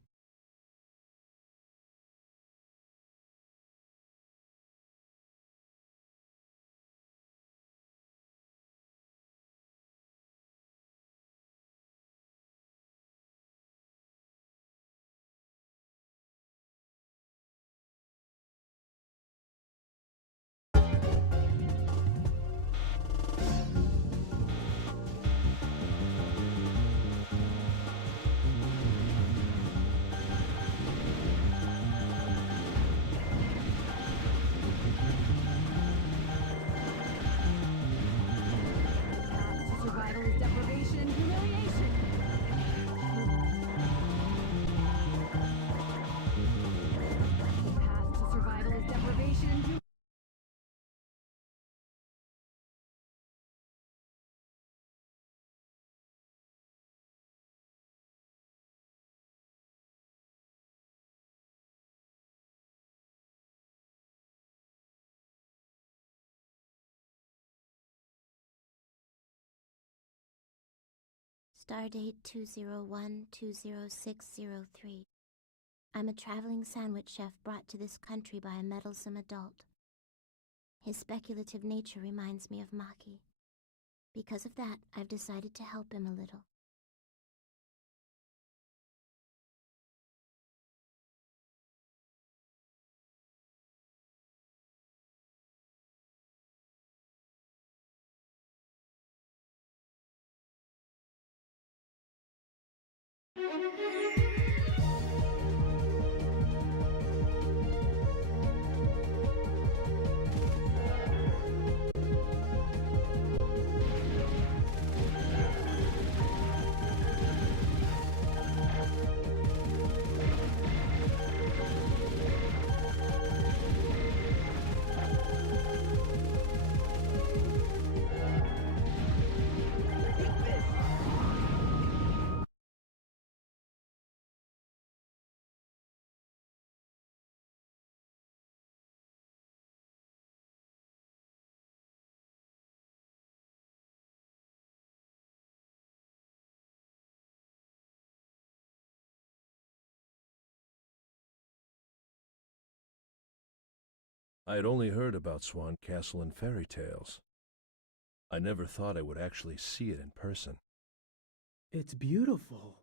Survival is deprivation and humiliation. The path to survival is deprivation and humiliation. Stardate 201-20603. I'm a traveling sandwich chef brought to this country by a meddlesome adult. His speculative nature reminds me of Maki. Because of that, I've decided to help him a little. I had only heard about Swan Castle in fairy tales. I never thought I would actually see it in person. It's beautiful.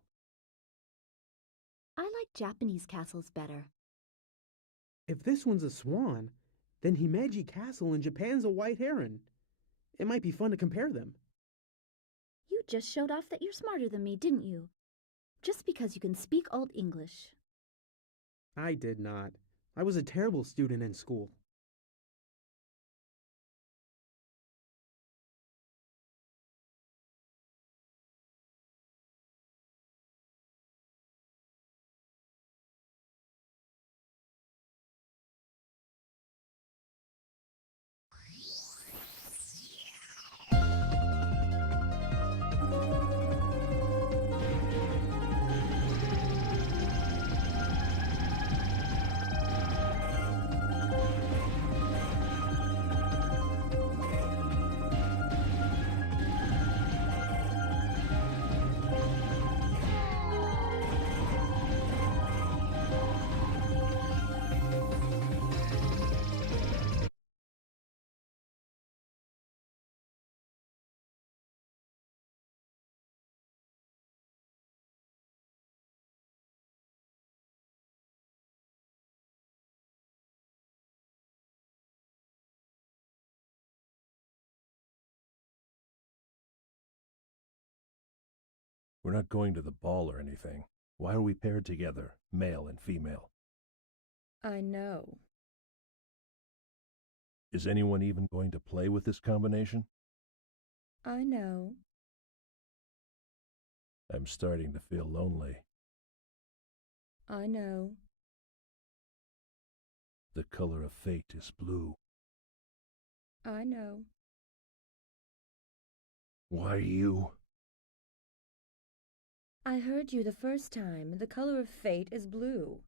I like Japanese castles better. If this one's a swan, then Himeji Castle in Japan's a white heron. It might be fun to compare them. You just showed off that you're smarter than me, didn't you? Just because you can speak Old English. I did not. I was a terrible student in school. We're not going to the ball or anything. Why are we paired together, male and female? I know. Is anyone even going to play with this combination? I know. I'm starting to feel lonely. I know. The color of fate is blue. I know. Why you? I heard you the first time. The color of fate is blue.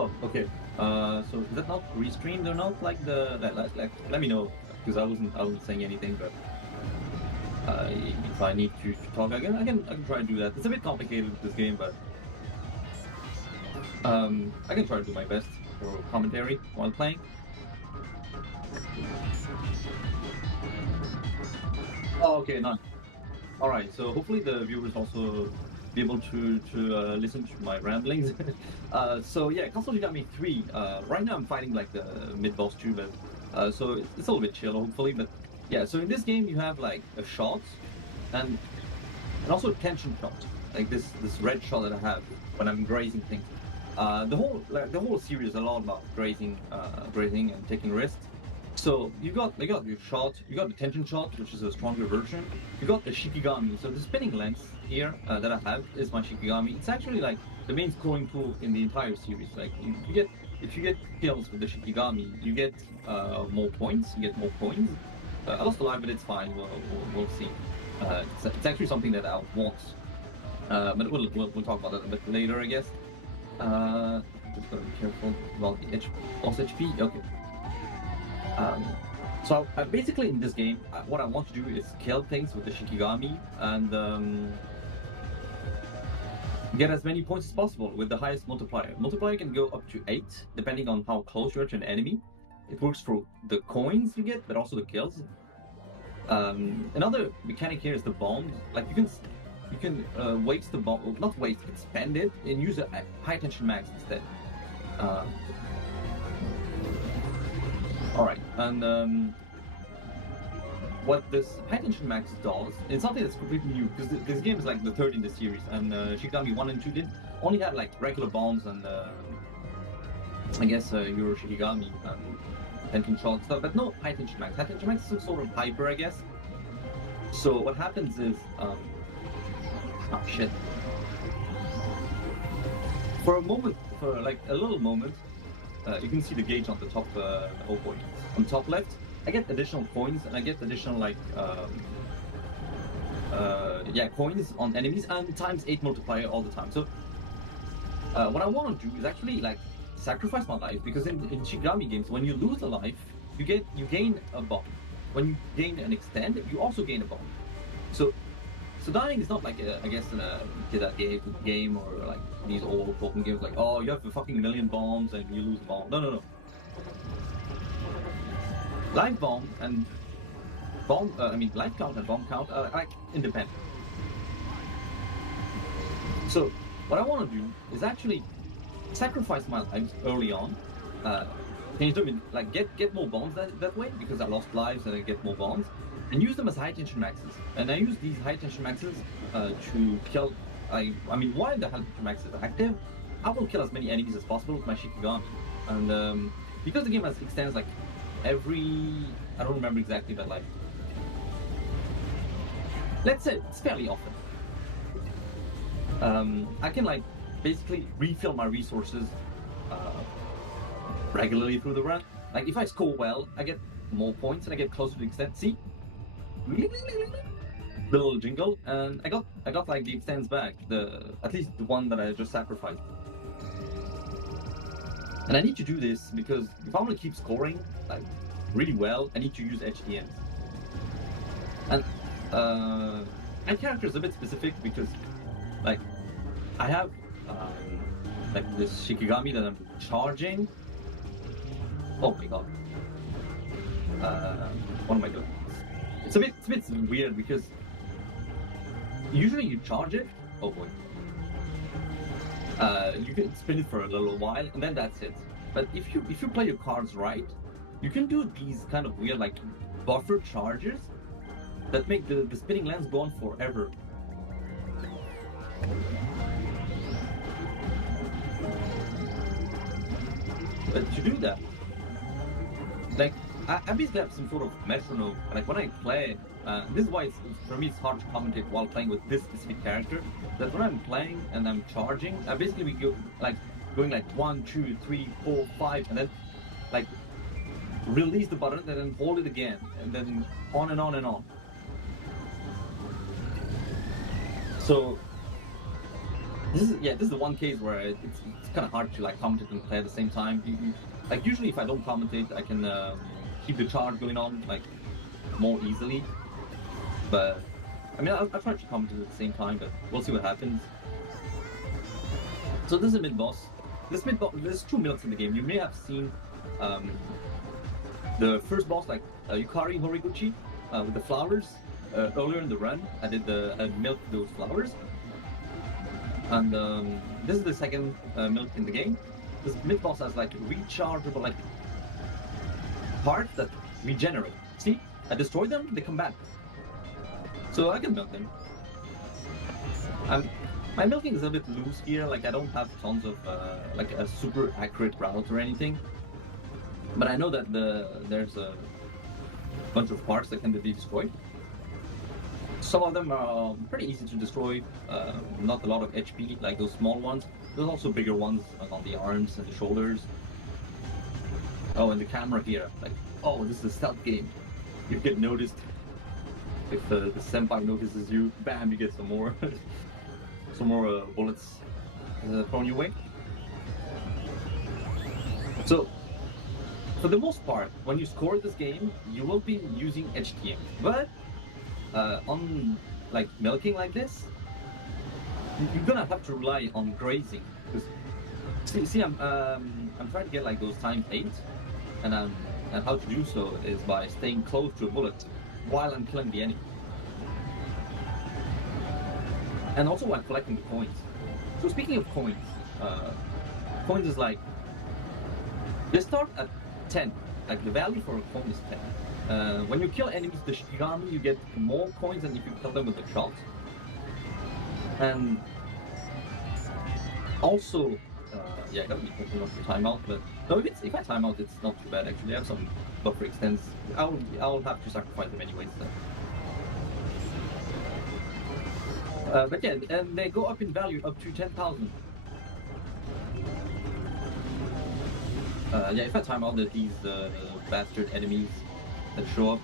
Oh, okay. So is that not restreamed or not? Like let me know, because I wasn't saying anything, but if I need to talk, I can try to do that. It's a bit complicated with this game, but I can try to do my best for commentary while playing. Oh, okay, nice. All right, so hopefully the viewers also be able to listen to my ramblings. So yeah, Castle Origami 3. Right now I'm fighting like the mid boss too, but so it's a little bit chill hopefully. But yeah, so in this game you have like a shot and also a tension shot, like this red shot that I have when I'm grazing things. The whole series is a lot about grazing and taking risks. So you got your shot, you got the tension shot, which is a stronger version. You got the Shikigami. So the spinning lens here that I have is my Shikigami. It's actually like the main scoring tool in the entire series. Like you get, if you get kills with the Shikigami, you get more points. You get more coins. I lost a life, but it's fine. We'll see. It's actually something that I want, but we'll talk about that a bit later, I guess. Just gotta be careful about the boss HP. Okay. So basically in this game, what I want to do is kill things with the Shikigami and get as many points as possible with the highest multiplier. Multiplier can go up to 8, depending on how close you are to an enemy. It works for the coins you get, but also the kills. Another mechanic here is the bombs. Like you can waste the bomb, not waste, expend it and use a high tension max instead. All right, and what this high tension max does, it's something that's completely new because this game is like the third in the series, and Shikigami 1 and 2 did only had like regular bombs and I guess your Shikigami and tension shot stuff, but no high tension max. High tension max is some sort of hyper, I guess. So what happens is, oh shit. For a moment, for like a little moment, you can see the gauge on the top, on top left. I get additional coins and I get additional like, coins on enemies and times 8 multiplier all the time. So what I want to do is actually like sacrifice my life, because in Shikigami games, when you lose a life, you gain a bomb. When you gain an extend, you also gain a bomb. So dying is not like I guess in a that game or like these old open games like, oh, you have a fucking million bombs and you lose a bomb. No. Life bomb and bomb, life count and bomb count are like independent. So what I want to do is actually sacrifice my lives early on, change them in, like get more bombs that way, because I lost lives and I get more bombs, and use them as high tension maxes. And I use these high tension maxes to kill. While the high tension max is active, I will kill as many enemies as possible with my Shikigami. And because the game extends like every, I don't remember exactly, but like, let's say it's fairly often. I can like basically refill my resources regularly through the run. Like if I score well, I get more points and I get closer to the extent. See, little jingle, and I got like the extends back, at least the one that I just sacrificed. And I need to do this because if I want to keep scoring like really well, I need to use HDMs. And my character is a bit specific because like I have like this Shikigami that I'm charging. Oh my god. What am I doing? It's a bit weird because usually you charge it. Oh boy. You can spin it for a little while and then that's it. But if you play your cards right, you can do these kind of weird like buffer charges that make the spinning lens go on forever. But to do that, like I basically have some sort of metronome. Like when I play, this is why for me it's hard to commentate while playing with this specific character. That when I'm playing and I'm charging, I basically go like going like 1, 2, 3, 4, 5, and then like release the button and then hold it again, and then on and on and on. This is the one case where it's kind of hard to like commentate and play at the same time. Like usually if I don't commentate, I can keep the charge going on like more easily. But I mean, I'll try to commentate at the same time, but we'll see what happens. So this is a mid boss. This mid boss, there's 2 milks in the game. You may have seen the first boss, like Yukari Horiguchi, with the flowers. Earlier in the run, I milked those flowers. And this is the second milk in the game. This mid boss has like rechargeable like parts that regenerate. See, I destroy them, they come back. So I can milk them. My milking is a bit loose here. Like I don't have tons of like a super accurate route or anything. But I know that there's a bunch of parts that can be destroyed. Some of them are pretty easy to destroy, not a lot of HP, like those small ones. There's also bigger ones like on the arms and the shoulders. Oh, and the camera here, like, oh, this is a stealth game. You get noticed. If the senpai notices you, bam, you get some more, bullets thrown your way. So, for the most part, when you score this game, you will be using HTM, but on like milking like this, you're gonna have to rely on grazing. Because see, I'm trying to get like those times 8, and how to do so is by staying close to a bullet while I'm killing the enemy, and also while collecting the coins. So speaking of coins, coins is like they start at 10. Like the value for a coin is 10. When you kill enemies with the Shikigami, you get more coins than if you kill them with a shot. And also, yeah, I gotta be careful not to time out, but no, if I time out, it's not too bad actually. I have some buffer extends. I'll have to sacrifice them anyways. So. But yeah, and they go up in value up to 10,000. Yeah, if I time out, there's these bastard enemies that show up.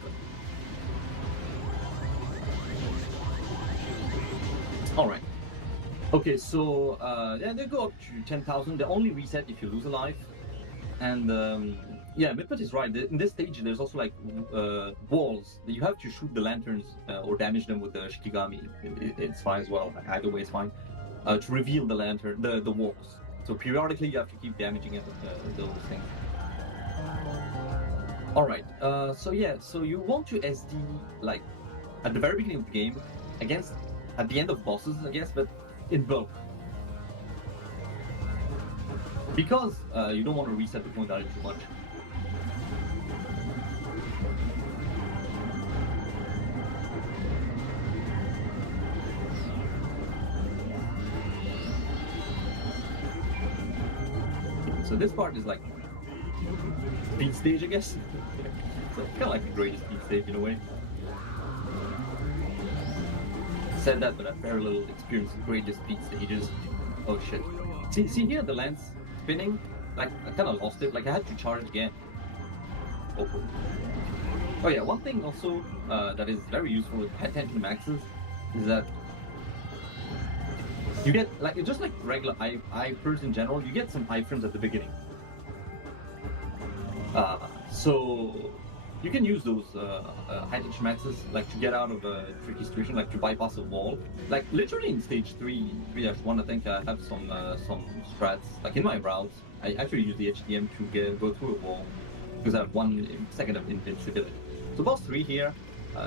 Alright. Okay, so yeah, they go up to 10,000. They only reset if you lose a life. And yeah, Midput is right. In this stage, there's also like walls. You have to shoot the lanterns or damage them with the Shikigami. It's fine as well. Either way, it's fine. To reveal the lantern, the walls. So periodically, you have to keep damaging it, those things. Alright, so yeah, so you want to SD, like, at the very beginning of the game, at the end of bosses, I guess, but in bulk. Because you don't want to reset the point value too much. So this part is like speed stage, I guess. So kind of like the greatest speed stage in a way. Said that, but I have very little experience in greatest speed stages. Oh shit! See here the lens spinning. Like I kind of lost it. Like I had to charge again. Oh yeah, one thing also that is very useful with high tension maxes is that you get like just like regular iframes in general. You get some iframes at the beginning. So you can use those high tension maxes like to get out of a tricky situation, like to bypass a wall. Like literally in stage 3-1, I think I have some strats. Like in my routes, I actually use the HDM to go through a wall because I have 1 second of invincibility. So boss 3 here,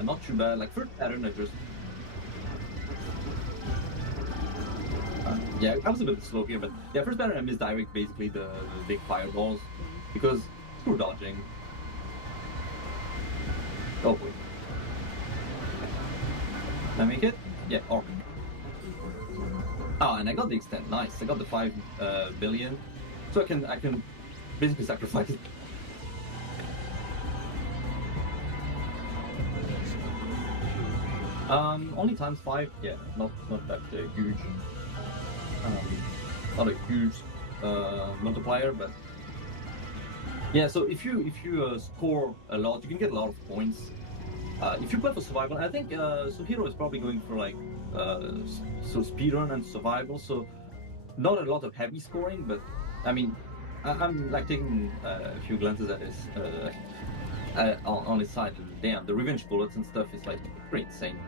not too bad. Like first pattern, I just yeah, I was a bit slow here, but yeah, first pattern I misdirect basically the big fireballs because screw dodging. Oh boy. Can I make it? Yeah, oh. Ah, and I got the extent, nice. I got the 5 billion. So I can basically sacrifice it. Only times 5, yeah, not that huge. Not a huge multiplier, but yeah. So if you score a lot, you can get a lot of points. If you play for survival, I think Suhiro is probably going for like so speedrun and survival. So not a lot of heavy scoring, but I mean, I'm like taking a few glances at his on his side, and damn, the revenge bullets and stuff is like pretty insane.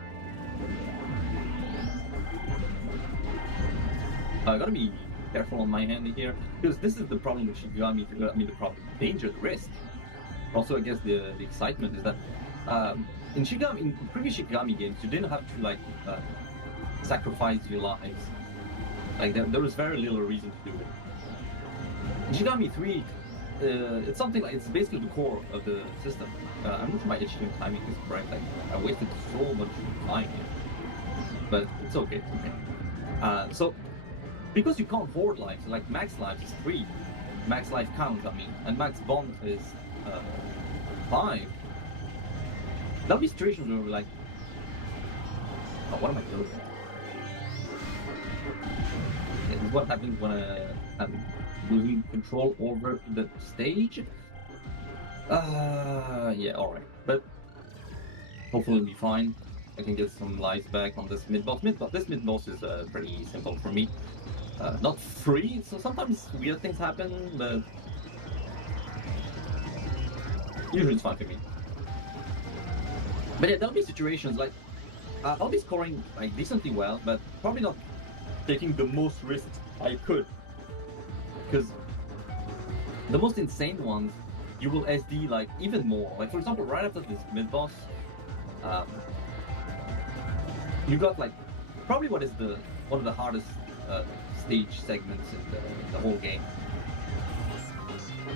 I gotta be careful on my hand here, because this is the problem with Shigami. I mean, the problem, danger, the risk. Also, I guess the excitement is that in previous Shigami games, you didn't have to like sacrifice your lives. Like there was very little reason to do it. In Shigami 3, it's something like, it's basically the core of the system. I'm not sure my HTM timing is correct. Like I wasted so much time here, but it's okay. It's okay. So because you can't hoard lives, like max lives is 3, max life count. I mean, and max bond is 5. There'll be situations where we're like, oh, what am I doing? This is what happens when I'm losing control over the stage. Yeah, alright. But hopefully it'll be fine. I can get some lives back on this mid-boss. This mid-boss is pretty simple for me. Not free, so sometimes weird things happen, but usually it's fine for me. But yeah, there'll be situations like I'll be scoring like decently well, but probably not taking the most risks I could, because the most insane ones you will SD like even more. Like for example, right after this mid boss, you got like probably what is one of the hardest stage segments in the whole game.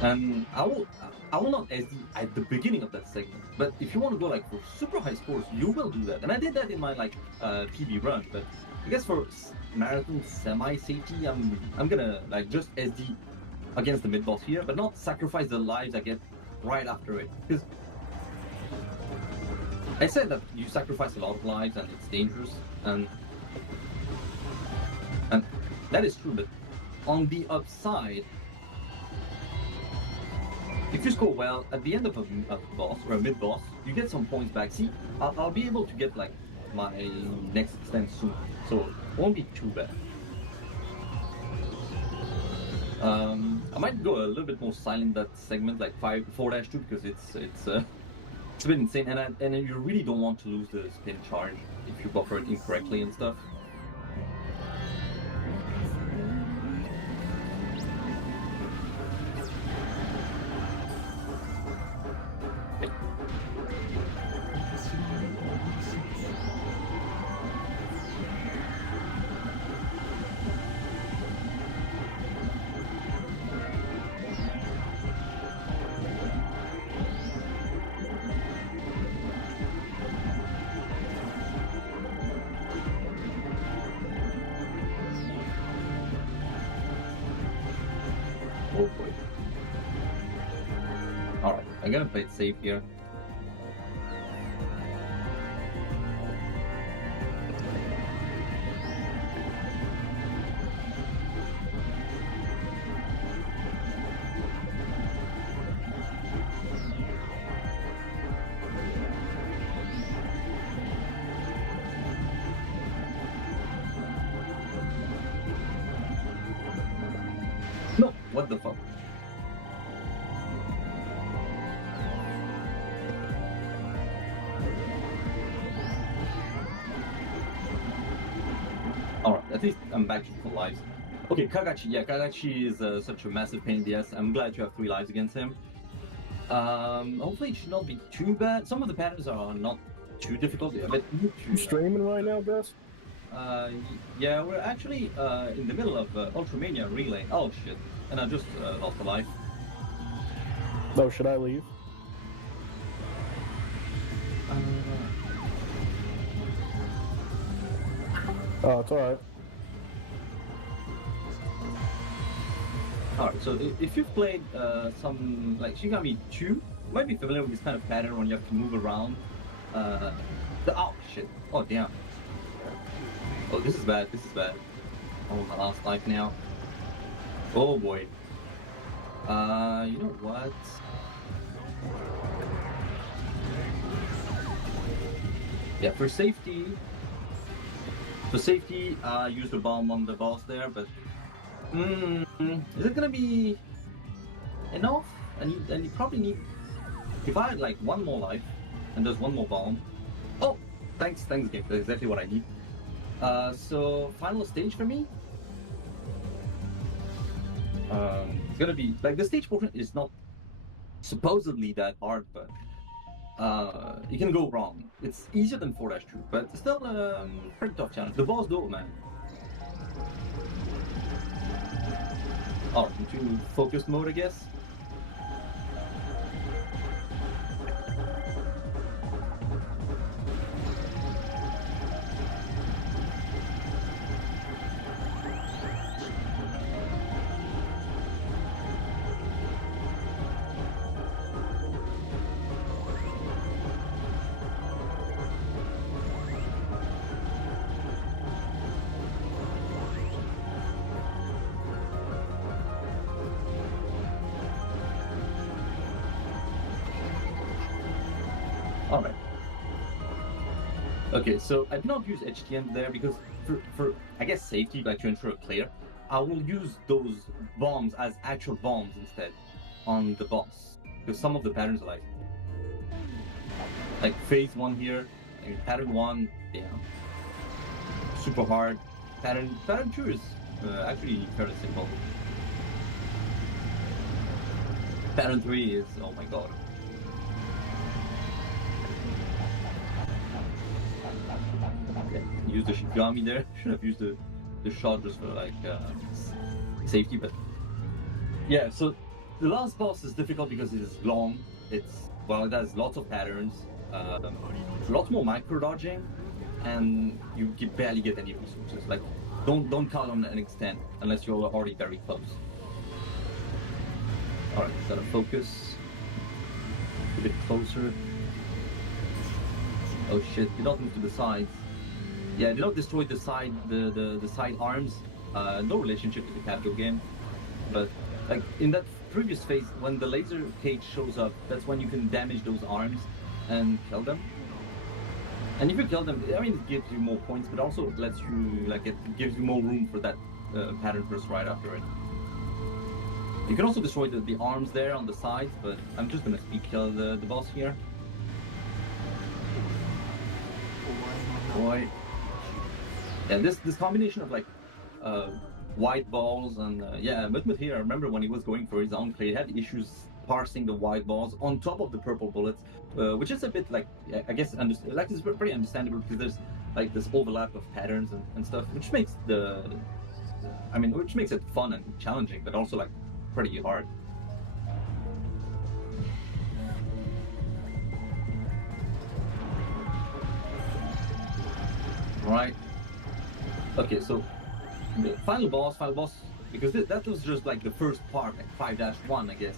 And I will not SD at the beginning of that segment, but if you want to go like for super high scores, you will do that. And I did that in my like PB run, but I guess for marathon semi-safety, I'm gonna like just SD against the mid boss here, but not sacrifice the lives I get right after it. Because I said that you sacrifice a lot of lives and it's dangerous, and that is true. But on the upside, if you score well at the end of a boss or a mid boss, you get some points back. See, I'll be able to get like my next extent soon, so it won't be too bad. I might go a little bit more silent that segment, like 4-2, because it's a bit insane, and you really don't want to lose the spin charge if you buffer it incorrectly and stuff. Oh boy. Alright, I'm gonna play it safe here. No, what the fuck? Alright, at least I'm back to full lives. Okay, Kagachi. Yeah, Kagachi is such a massive pain in the ass. I'm glad you have 3 lives against him. Hopefully it should not be too bad. Some of the patterns are not too difficult. But You streaming right now, Gus? yeah, we're actually in the middle of Ultramania relay. Oh shit! And I just lost a life. Oh, should I leave? Oh, it's alright. Alright, so if you've played some like Shigami 2, you might be familiar with this kind of pattern when you have to move around. Oh shit! Oh damn! Oh, this is bad. This is bad. Oh, my last life now. Oh boy. You know what? Yeah, for safety, I used the bomb on the boss there, but Is it gonna be enough? I probably need. If I had like one more life, and there's one more bomb. Oh, thanks game. That's exactly what I need. So final stage for me. It's gonna be like the stage portion is not supposedly that hard, but you can go wrong. It's easier than 4-2, but it's still pretty tough challenge. The boss though, man. Oh, into focus mode, I guess. Alright. Okay, so I did not use HTM there because for I guess safety, like to ensure a clear, I will use those bombs as actual bombs instead on the boss. Because some of the patterns are like phase 1 here, I mean, pattern 1, damn. Super hard. Pattern 2 is actually fairly simple. Pattern 3 is, oh my god. Okay, use the Shigami there. Should have used the shot just for like safety, but yeah. So the last boss is difficult because it is long. It has lots of patterns, lots more micro dodging, and you barely get any resources. Like don't count on an extent unless you're already very close. All right, gotta focus a bit closer. Oh shit, did not move to the sides. Yeah, did not destroy the side side arms. No relationship to the capital game. But like in that previous phase, when the laser cage shows up, that's when you can damage those arms and kill them. And if you kill them, I mean it gives you more points, but also it lets you like it gives you more room for that pattern burst right after it. You can also destroy the arms there on the sides, but I'm just gonna speed kill the boss here. Boy. Yeah, this combination of like white balls and yeah, Mutmut here, I remember when he was going for his own play, he had issues parsing the white balls on top of the purple bullets, which is a bit like, I guess, it's pretty understandable because there's like this overlap of patterns and stuff, which makes which makes it fun and challenging, but also like pretty hard. Right. Okay, so the final boss, because that was just like the first part, like 5-1, I guess.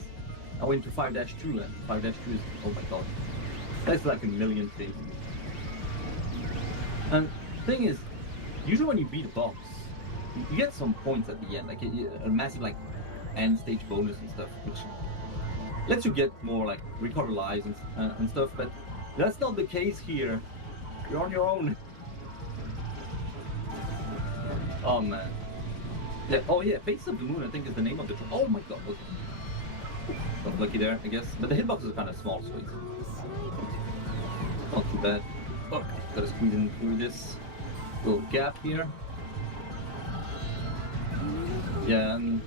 I went to 5-2, and 5-2 is, oh my god, that's like a million things. And the thing is, usually when you beat a boss, you get some points at the end, like a massive like end stage bonus and stuff, which lets you get more like recover lives and stuff. But that's not the case here. You're on your own. Oh man. Yeah. Oh yeah. Face of the Moon, I think, is the name of the. Oh my god. Okay. Got lucky there, I guess. But the hitboxes are kind of small, so it's not too bad. Oh, gotta squeeze in through this little gap here. Yeah, and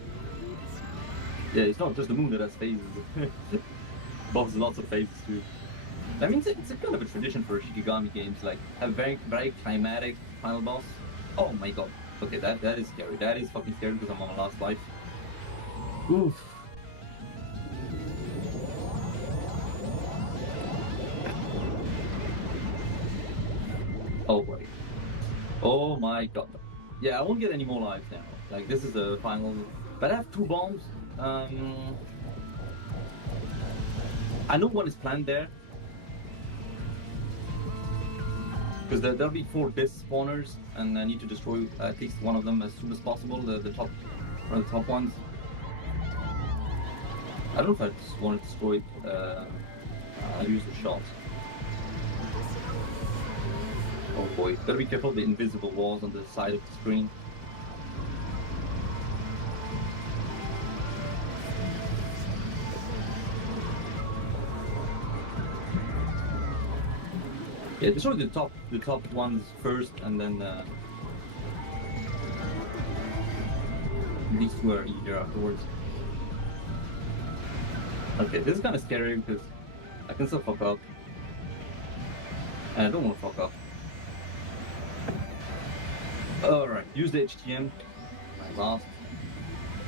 yeah, it's not just the moon that has phases. Boss has lots of phases too. I mean, it's a kind of a tradition for Shikigami games, like have very climatic final boss. Oh my god. Okay, that is scary. That is fucking scary because I'm on my last life. Oof. Oh boy. Oh my god. Yeah, I won't get any more lives now. Like, this is the final. But I have 2 bombs. I know one is planned there. Because there'll be 4 disc spawners, and I need to destroy at least one of them as soon as possible. The top ones. I don't know if I just want to destroy it. I'll use the shot. Oh boy, gotta be careful of the invisible walls on the side of the screen. Yeah, destroy the top ones first, and then these two are easier afterwards. Okay, this is kind of scary because I can still fuck up, and I don't want to fuck up. All right, use the HTM, my last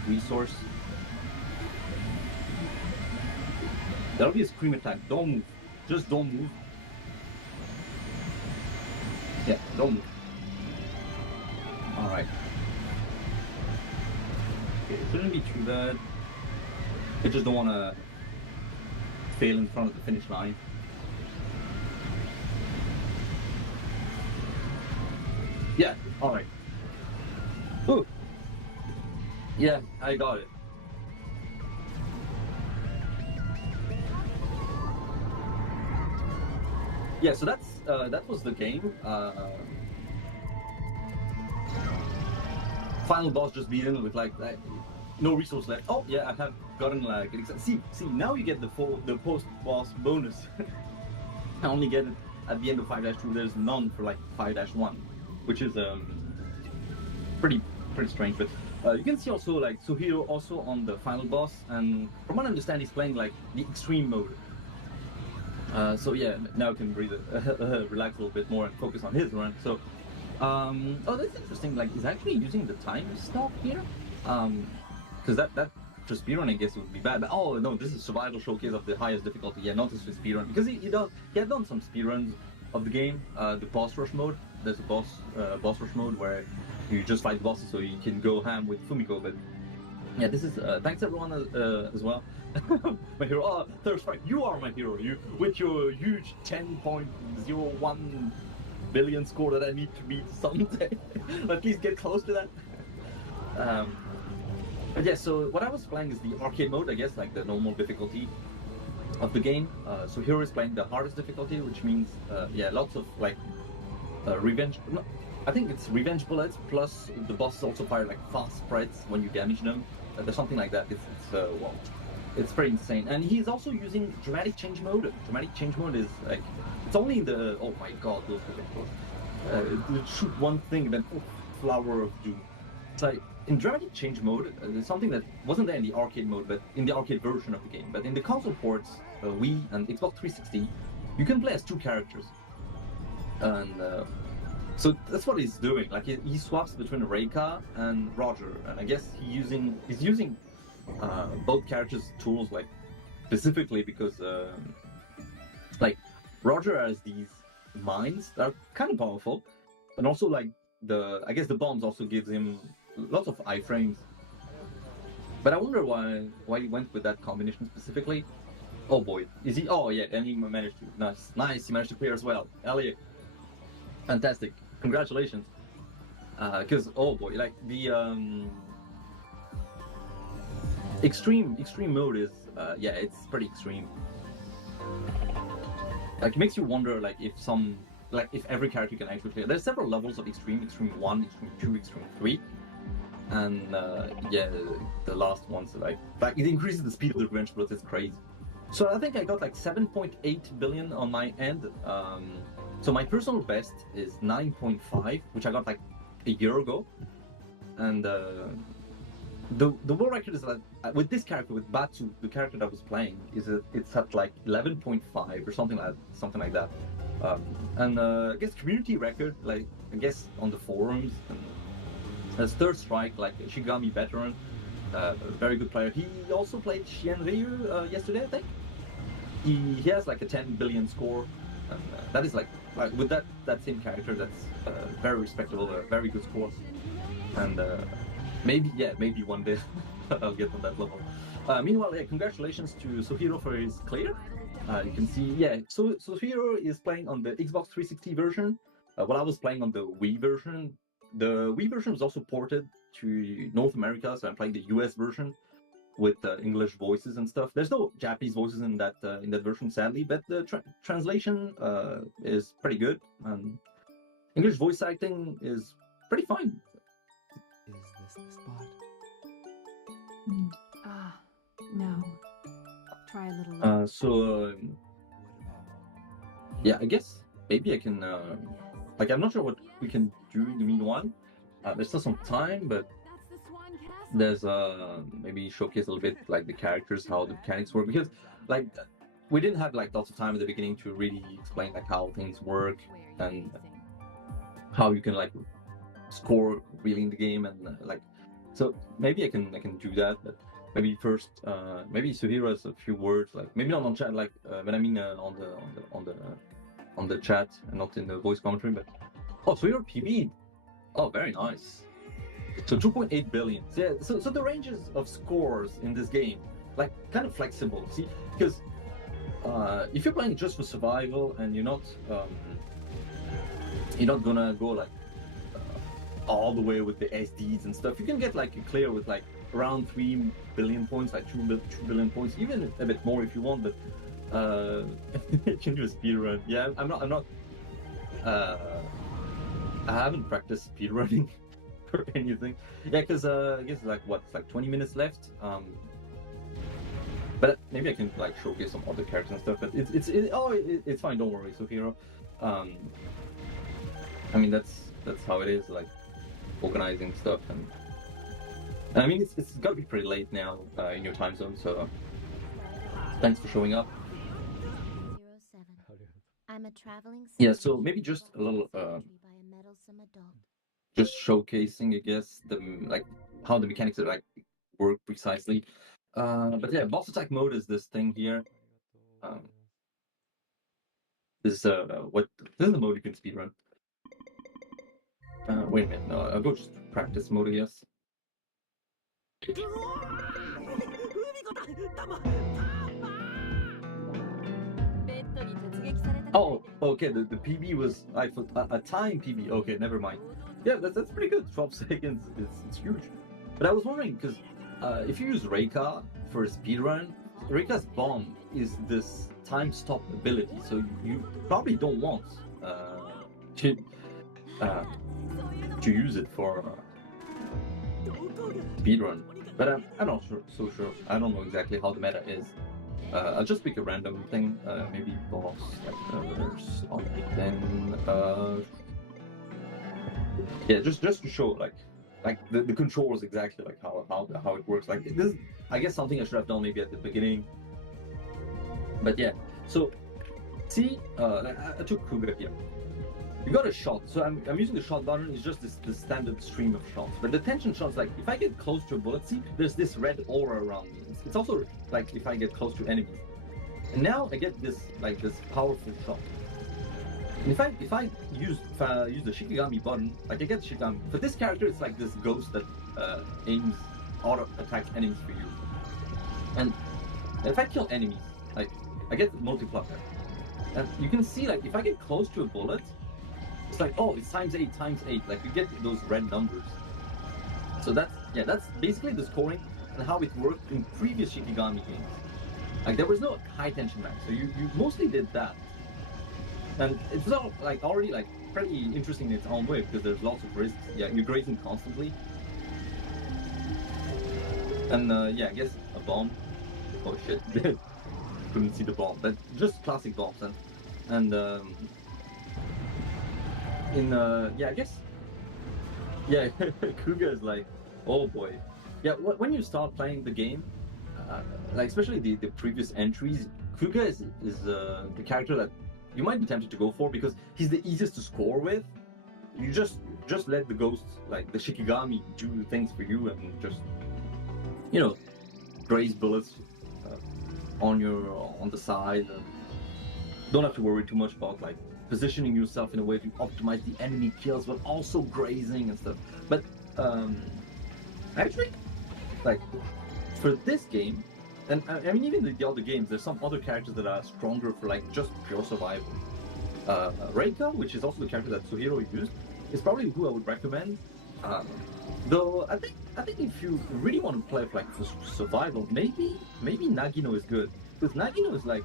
resource. That'll be a scream attack. Don't move. Just don't move. Yeah, don't move. Alright. Okay, it shouldn't be too bad. I just don't want to fail in front of the finish line. Yeah, alright. Ooh. Yeah, I got it. Yeah, so that was the game. Final boss just beaten with like no resource left. Oh yeah, I have gotten like see now you get the post boss bonus. I only get it at the end of 5-2. There's none for like 5-1, which is pretty strange. But you can see also like Touhou also on the final boss, and from what I understand, he's playing like the extreme mode. So yeah, now I can breathe, relax a little bit more and focus on his run. So, oh, that's interesting. Like, he's actually using the time stop here, because that for speedrun I guess it would be bad. But oh no, this is survival showcase of the highest difficulty. Yeah, not just for speedrun, because he had done some speedruns of the game. The boss rush mode. There's a boss rush mode where you just fight the bosses, so you can go ham with Fumiko. But yeah, this is thanks everyone as well. My hero, Thirst Strike, you are my hero. You with your huge 10.01 billion score that I need to beat someday. At least get close to that. But yeah, so what I was playing is the arcade mode, I guess, like the normal difficulty of the game. So Hero is playing the hardest difficulty, which means yeah, lots of like revenge. No, I think it's revenge bullets plus the bosses also fire like fast spreads when you damage them. There's something like that. It's well, it's pretty insane. And he's also using dramatic change mode. Dramatic change mode is like it's only in the oh my god, those shoot one thing and then flower of doom. It's like in dramatic change mode, there's something that wasn't there in the arcade mode, but in the arcade version of the game. But in the console ports, Wii and Xbox 360, you can play as two characters, and so that's what he's doing. Like he swaps between Reika and Roger, and I guess he's using both characters' tools like specifically because like Roger has these mines that are kind of powerful, and also like I guess the bombs also gives him lots of iframes. But I wonder why he went with that combination specifically. Oh boy, is he? Oh yeah, and he managed to nice. He managed to clear as well. Elliot, fantastic, congratulations. Because oh boy, like the extreme mode is yeah, it's pretty extreme. Like it makes you wonder like if every character can actually clear. There's several levels of extreme 1, extreme 2, extreme 3. And yeah, the last one's like it increases the speed of the revenge bullets. It's crazy. So I think I got like 7.8 billion on my end. So my personal best is 9.5, which I got like a year ago. And the world record is that with this character, with Batsu, the character that I was playing, it's at like 11.5 or something like that. And I guess community record, like I guess on the forums and as Third Strike, like Shigami veteran, very good player. He also played Shien Ryu yesterday, I think. He has like a 10 billion score, and that is like with that same character, that's very respectable, a very good score. And maybe one day I'll get on that level. Meanwhile, yeah, congratulations to Suhiro for his clear. You can see, yeah, so Suhiro is playing on the Xbox 360 version, while I was playing on the Wii version. The Wii version was also ported to North America, so I'm playing the US version with English voices and stuff. There's no Japanese voices in that version, sadly, but the translation is pretty good. English voice acting is pretty fine. Is this the spot? No. Try a little lower. Yeah, I guess maybe I can like I'm not sure what we can do in the meanwhile. There's still some time, but there's maybe showcase a little bit like the characters, how the mechanics work, because like we didn't have like lots of time at the beginning to really explain like how things work and how you can like score really in the game and like so maybe I can do that, but maybe first maybe Suhiro has a few words, like maybe not on chat, like but I mean on the chat and not in the voice commentary. But oh, Suhiro PB, oh very nice. So 2.8 billion. Yeah, so the ranges of scores in this game like kind of flexible. See, because if you're playing just for survival and you're not gonna go like all the way with the SDs and stuff, you can get like a clear with like around 3 billion points, like 2 billion points, even a bit more if you want. But you can do a speed run. Yeah, I'm not. I haven't practiced speed running or anything. Yeah, because I guess like what, it's like 20 minutes left. But maybe I can like showcase some other characters and stuff. But it's fine. Don't worry, Suhiro. I mean that's how it is, like organizing stuff, and I mean it's got to be pretty late now in your time zone. So thanks for showing up. 07. I'm a traveling. Yeah, so maybe just a little just showcasing, I guess, the like how the mechanics are like work precisely. But yeah, boss attack mode is this thing here. This is the mode you can speedrun. Wait a minute, no, I'll go just practice mode, I guess. Oh, okay, the PB was a time PB. Okay, never mind. Yeah, that's pretty good. 12 seconds, it's huge. But I was wondering, because if you use Reika for a speedrun, Reika's bomb is this time stop ability, so you probably don't want to use it for speedrun. But I'm not so sure. I don't know exactly how the meta is. I'll just pick a random thing, maybe boss, like then yeah, just to show like the controls exactly, like how it works. Like this, I guess something I should have done maybe at the beginning. But yeah, so see, I took Kuga here. You got a shot, so I'm using the shot button. It's just this standard stream of shots. But the tension shots, like if I get close to a bullet, see, there's this red aura around me. It's also like if I get close to enemies. And now I get this powerful shot. And if I use the Shikigami button, like I get Shikigami. For this character, it's like this ghost that aims auto attacks enemies for you. And if I kill enemies, like I get multiplier. And you can see, like if I get close to a bullet, it's like, oh, it's times 8. Like you get those red numbers. So that's basically the scoring and how it worked in previous Shikigami games. Like there was no high tension match, so you mostly did that. And it's all like already like pretty interesting in its own way, because there's lots of risks. Yeah, you're grazing constantly. And yeah, I guess a bomb. Oh shit, couldn't see the bomb, but just classic bombs. And yeah, I guess, yeah, Kuga is like, oh boy. Yeah, when you start playing the game, like especially the previous entries, Kuga is the character that you might be tempted to go for, because he's the easiest to score with. You just let the ghosts, like the Shikigami, do things for you, and just, you know, graze bullets on the side. And don't have to worry too much about like positioning yourself in a way to optimize the enemy kills, but also grazing and stuff. But actually, like for this game, and I mean even the other games, there's some other characters that are stronger for like just pure survival. Reika, which is also the character that Suhiro used, is probably who I would recommend. Though I think if you really want to play like for survival, maybe Nagino is good, because Nagino is like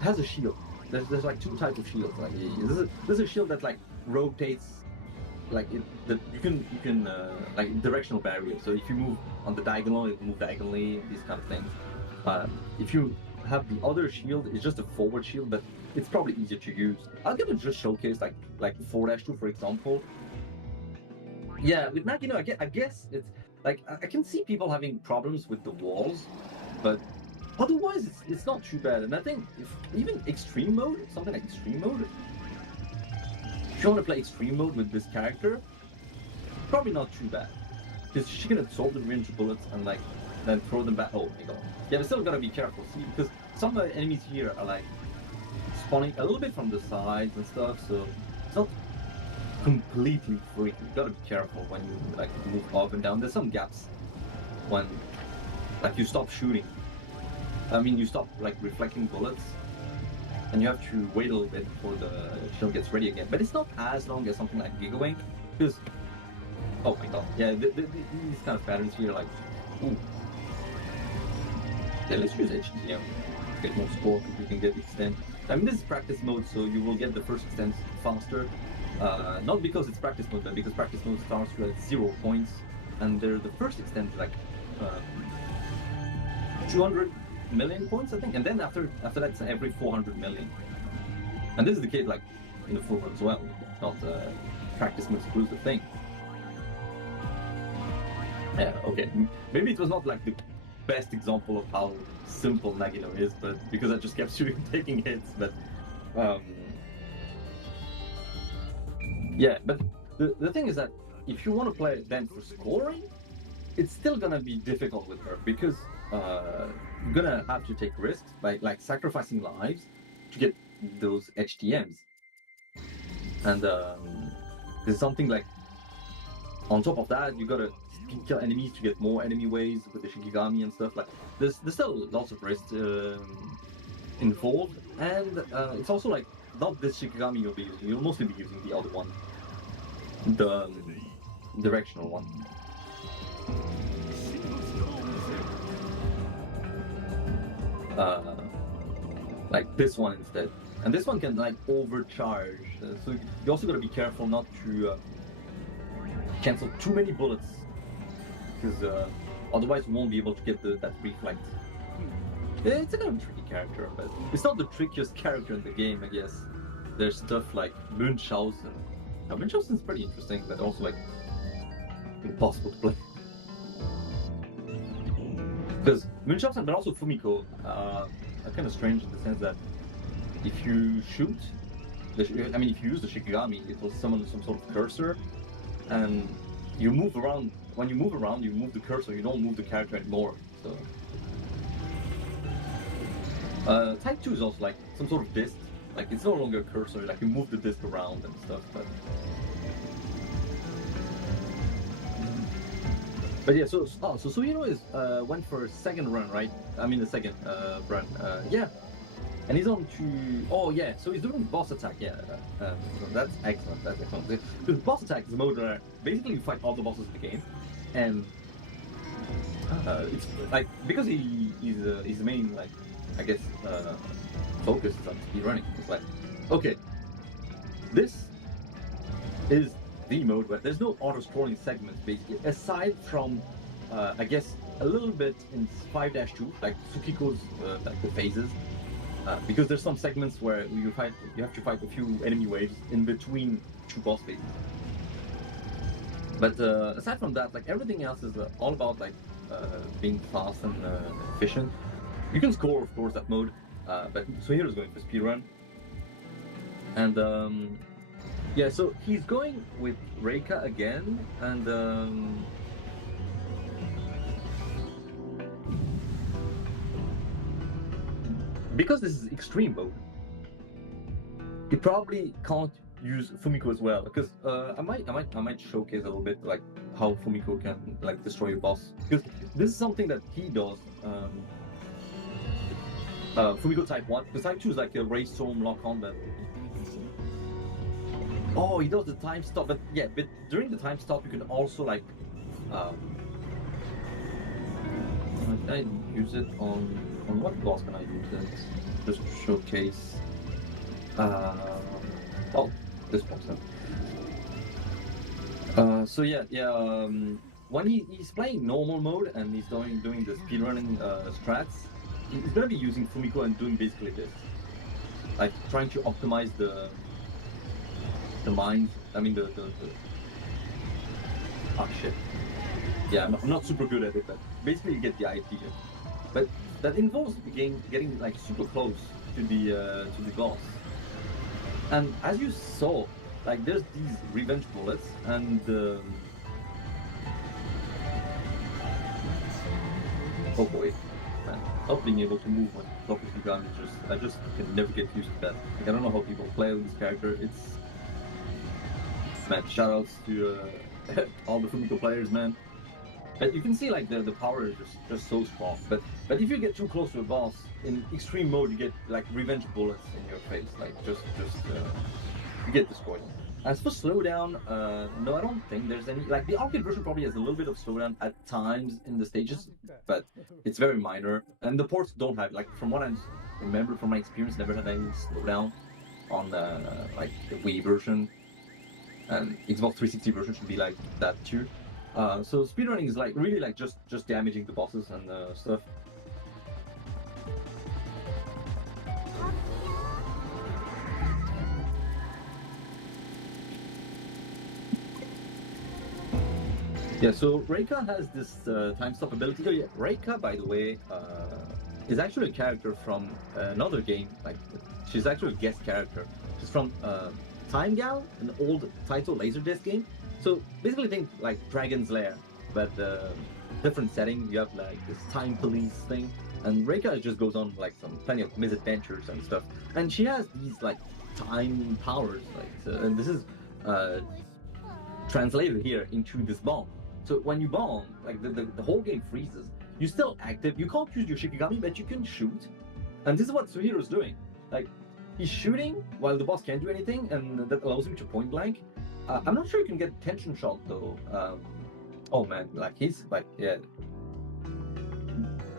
has a shield. There's like two types of shields. Like there's a shield that like rotates, like you can like directional barrier. So if you move on the diagonal, it will move diagonally. These kind of things. If you have the other shield. It's just a forward shield, but it's probably easier to use. I'm gonna just showcase like 4-2, for example. Yeah, with Nagino, I guess it's like I can see people having problems with the walls, but otherwise it's not too bad. And I think if even extreme mode, something like extreme mode, if you want to play extreme mode with this character, probably not too bad, because she can absorb the range of bullets and like then throw them back. Oh my god! Yeah, but still gotta be careful. See, because some enemies here are like spawning a little bit from the sides and stuff, so it's not completely free. You gotta be careful when you like move up and down. There's some gaps when like you stop shooting. I mean, you stop like reflecting bullets, and you have to wait a little bit before the shield gets ready again. But it's not as long as something like Gigawing, because oh my god, yeah, these kind of patterns here, like, ooh. Yeah, let's use HDM. Get more score, we can get extend. I mean, this is practice mode, so you will get the first extends faster. Not because it's practice mode, but because practice mode starts you at 0 points, and the first extend is like 200 million points, I think, and then after that it's every 400 million. And this is the case like in the full run as well. It's not a practice mode exclusive thing. Yeah, okay. Maybe it was not like the best example of how simple Nagino is, but because I just kept shooting, taking hits, but yeah, but the thing is that if you want to play then for scoring, it's still gonna be difficult with her, because you're gonna have to take risks by like sacrificing lives to get those HTMs, and there's something like on top of that you gotta kill enemies to get more enemy waves with the Shikigami and stuff. Like there's still lots of risks involved, and it's also like not this Shikigami you'll be using. You'll mostly be using the other one, the directional one. Like this one instead, and this one can like overcharge. So you also gotta be careful not to cancel too many bullets, because otherwise you won't be able to get that reflect. It's a kind of tricky character, but it's not the trickiest character in the game, I guess. There's stuff like Munchausen. Now, Munchausen is pretty interesting, but also like impossible to play. Because Munchausen, but also Fumiko, are kind of strange in the sense that if you shoot, if you use the Shikigami, it will summon some sort of cursor, and you move around. When you move around, you move the cursor, you don't move the character anymore. So Type 2 is also like some sort of disc. Like it's no longer a cursor, like you move the disc around and stuff. But yeah, so Suhiro is went for a second run, right? I mean the second run. Yeah. And he's on to... Oh yeah, so he's doing boss attack, yeah. So that's excellent, that's excellent. Because boss attack is a mode where basically you fight all the bosses in the game. And it's like, because he's the main, like, I guess, focus is on speedrunning. It's like, okay, this is the mode where there's no auto-scrolling segments, basically, aside from, I guess, a little bit in 5-2, like Tsukiko's, like the phases. Because there's some segments where you have to fight a few enemy waves in between two boss phases. But aside from that, like everything else is all about like being fast and efficient. You can score, of course, that mode, but Suhiro's going for speedrun. And yeah, so he's going with Reika again, and because this is extreme mode, you probably can't use Fumiko as well, because I might showcase a little bit like how Fumiko can like destroy a boss, because this is something that he does. Fumiko Type 1, because Type 2 is like a Ray Storm lock on, but oh, he does the time stop, but yeah, but during the time stop you can also like I use it on what boss can I use it? Just to showcase. Oh, this boss. So yeah. When he's playing normal mode and he's doing the speedrunning strats, he's gonna be using Fumiko and doing basically this, like trying to optimize the mines. I mean the oh shit. Yeah, I'm not super good at it, but basically you get the idea. But that involves getting like super close to the boss. And as you saw, like there's these revenge bullets, and oh boy, man, not being able to move when talking to gun is I just can never get used to that. Like, I don't know how people play with this character. It's man, shoutouts to all the Fumiko players, man. But you can see like the power is just so strong. But if you get too close to a boss in extreme mode, you get like revenge bullets in your face, like just you get destroyed. As for slowdown, no, I don't think there's any. Like the arcade version probably has a little bit of slowdown at times in the stages, but it's very minor. And the ports don't have, like from what I remember from my experience, never had any slowdown on like the Wii version. And Xbox 360 version should be like that too. So speedrunning is like really like just damaging the bosses and stuff. Yeah, so Reika has this time stop ability. Oh yeah, Reika, by the way, is actually a character from another game. Like, she's actually a guest character. She's from Time Gal, an old Taito Laserdisc game. So basically think like Dragon's Lair, but different setting. You have like this time police thing, and Reika just goes on like plenty of misadventures and stuff. And she has these like time powers, like, and this is translated here into this bomb. So when you bomb, like the whole game freezes. You're still active. You can't use your Shikigami, but you can shoot. And this is what Suhiro's doing. Like, he's shooting while the boss can't do anything, and that allows him to point blank. I'm not sure you can get tension shot though. Oh man, like he's like, yeah.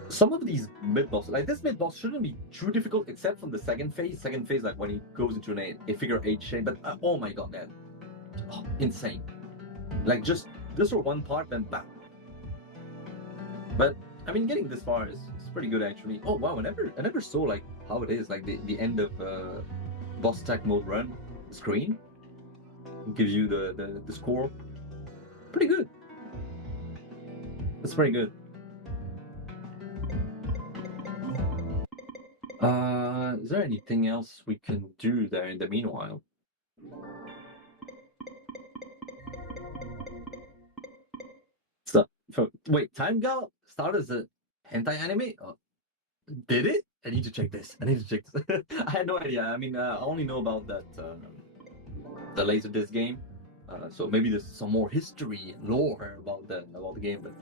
Some of these mid bosses, like this mid boss, shouldn't be too difficult except from the second phase. Second phase, like when he goes into a figure 8 shape. But oh my god, man, insane! Like just this for one part, then bam. But I mean, getting this far is pretty good actually. Oh wow, I never saw like how it is, like the end of boss attack mode run screen. Gives you the score. Pretty good. That's pretty good. Is there anything else we can do there in the meanwhile? So, wait, Time Gal started as a hentai anime? Did it? I need to check this. I had no idea. I mean, I only know about that the Laserdisc game. So maybe there's some more history and lore about the game, but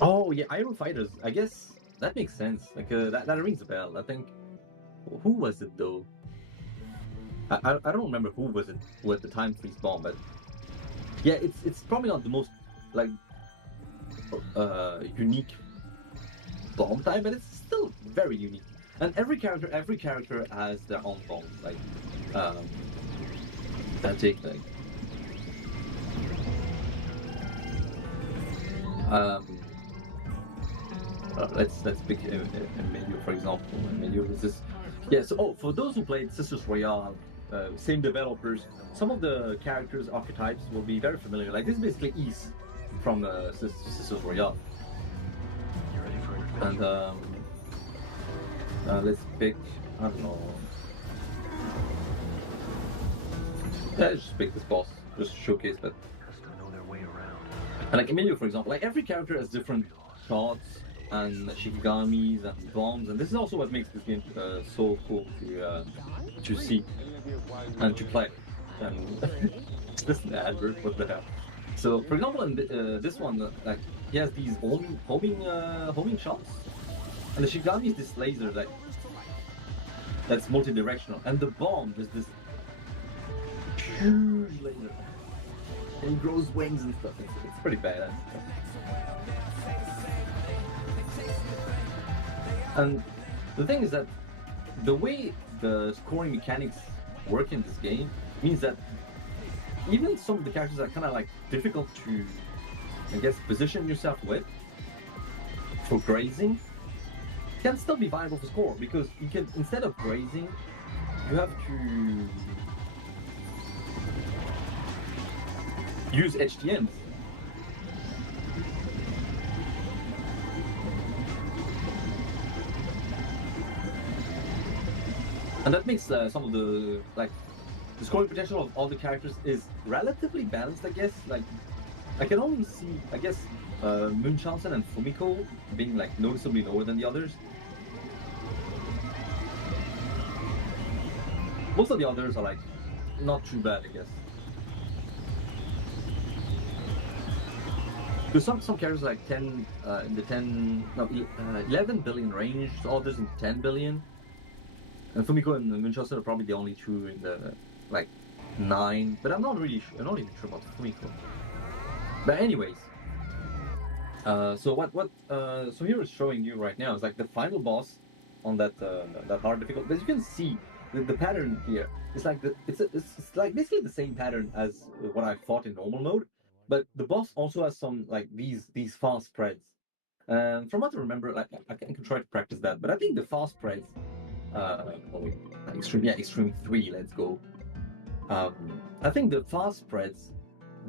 oh yeah, Iron Fighters. I guess that makes sense. Like that rings a bell. I think. Who was it though? I don't remember who was it with the time freeze bomb, but yeah, it's probably not the most like unique bomb type, but it's still very unique. And every character has their own bomb. Like I take like let's pick a menu, for example. A menu is this. Yeah. So for those who played Sisters Royale, same developers, some of the characters archetypes will be very familiar. Like this is basically East from Sisters Royale. And let's pick, I don't know. Let's just pick this boss, just to showcase that. And like Emilio, for example, like every character has different shots and Shikigamis and bombs, and this is also what makes this game so cool to see and to play. And it's just an advert, what the hell. So, for example, in this one, like he has these homing shots, and the Shikigami is this laser that's multi-directional, and the bomb is this huge laser, and he grows wings and stuff. It's pretty badass. And the thing is that the way the scoring mechanics work in this game means that even some of the characters are kind of like difficult to I guess, position yourself with for grazing can still be viable for score, because you can, instead of grazing, you have to use HTMs. And that makes some of the, like, the scoring potential of all the characters is relatively balanced, I guess. Like, I can only see, I guess, Munchausen and Fumiko being, like, noticeably lower than the others. Most of the others are, like, not too bad, I guess. There's some characters like 10, in the 10, no, 11 billion range, others in 10 billion. And Fumiko and Munchausen are probably the only two in the, like, 9. But I'm not even sure about Fumiko. But anyways, so what here is showing you right now is like the final boss on that hard difficult. As you can see, the pattern here is like it's like basically the same pattern as what I fought in normal mode, but the boss also has some like these fast spreads. And from what I remember, like I can try to practice that, but I think the fast spreads, extreme 3, let's go. I think the fast spreads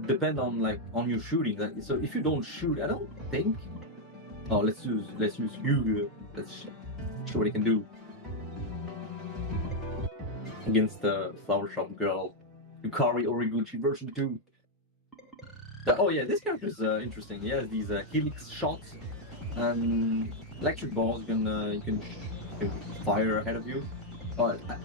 depend on your shooting. Like, so if you don't shoot, I don't think. Oh, let's use Hugo. Let's show what he can do against the flower shop girl, Yukari Origuchi version 2. Oh yeah, this character is interesting. He has these helix shots and electric balls you can fire ahead of you.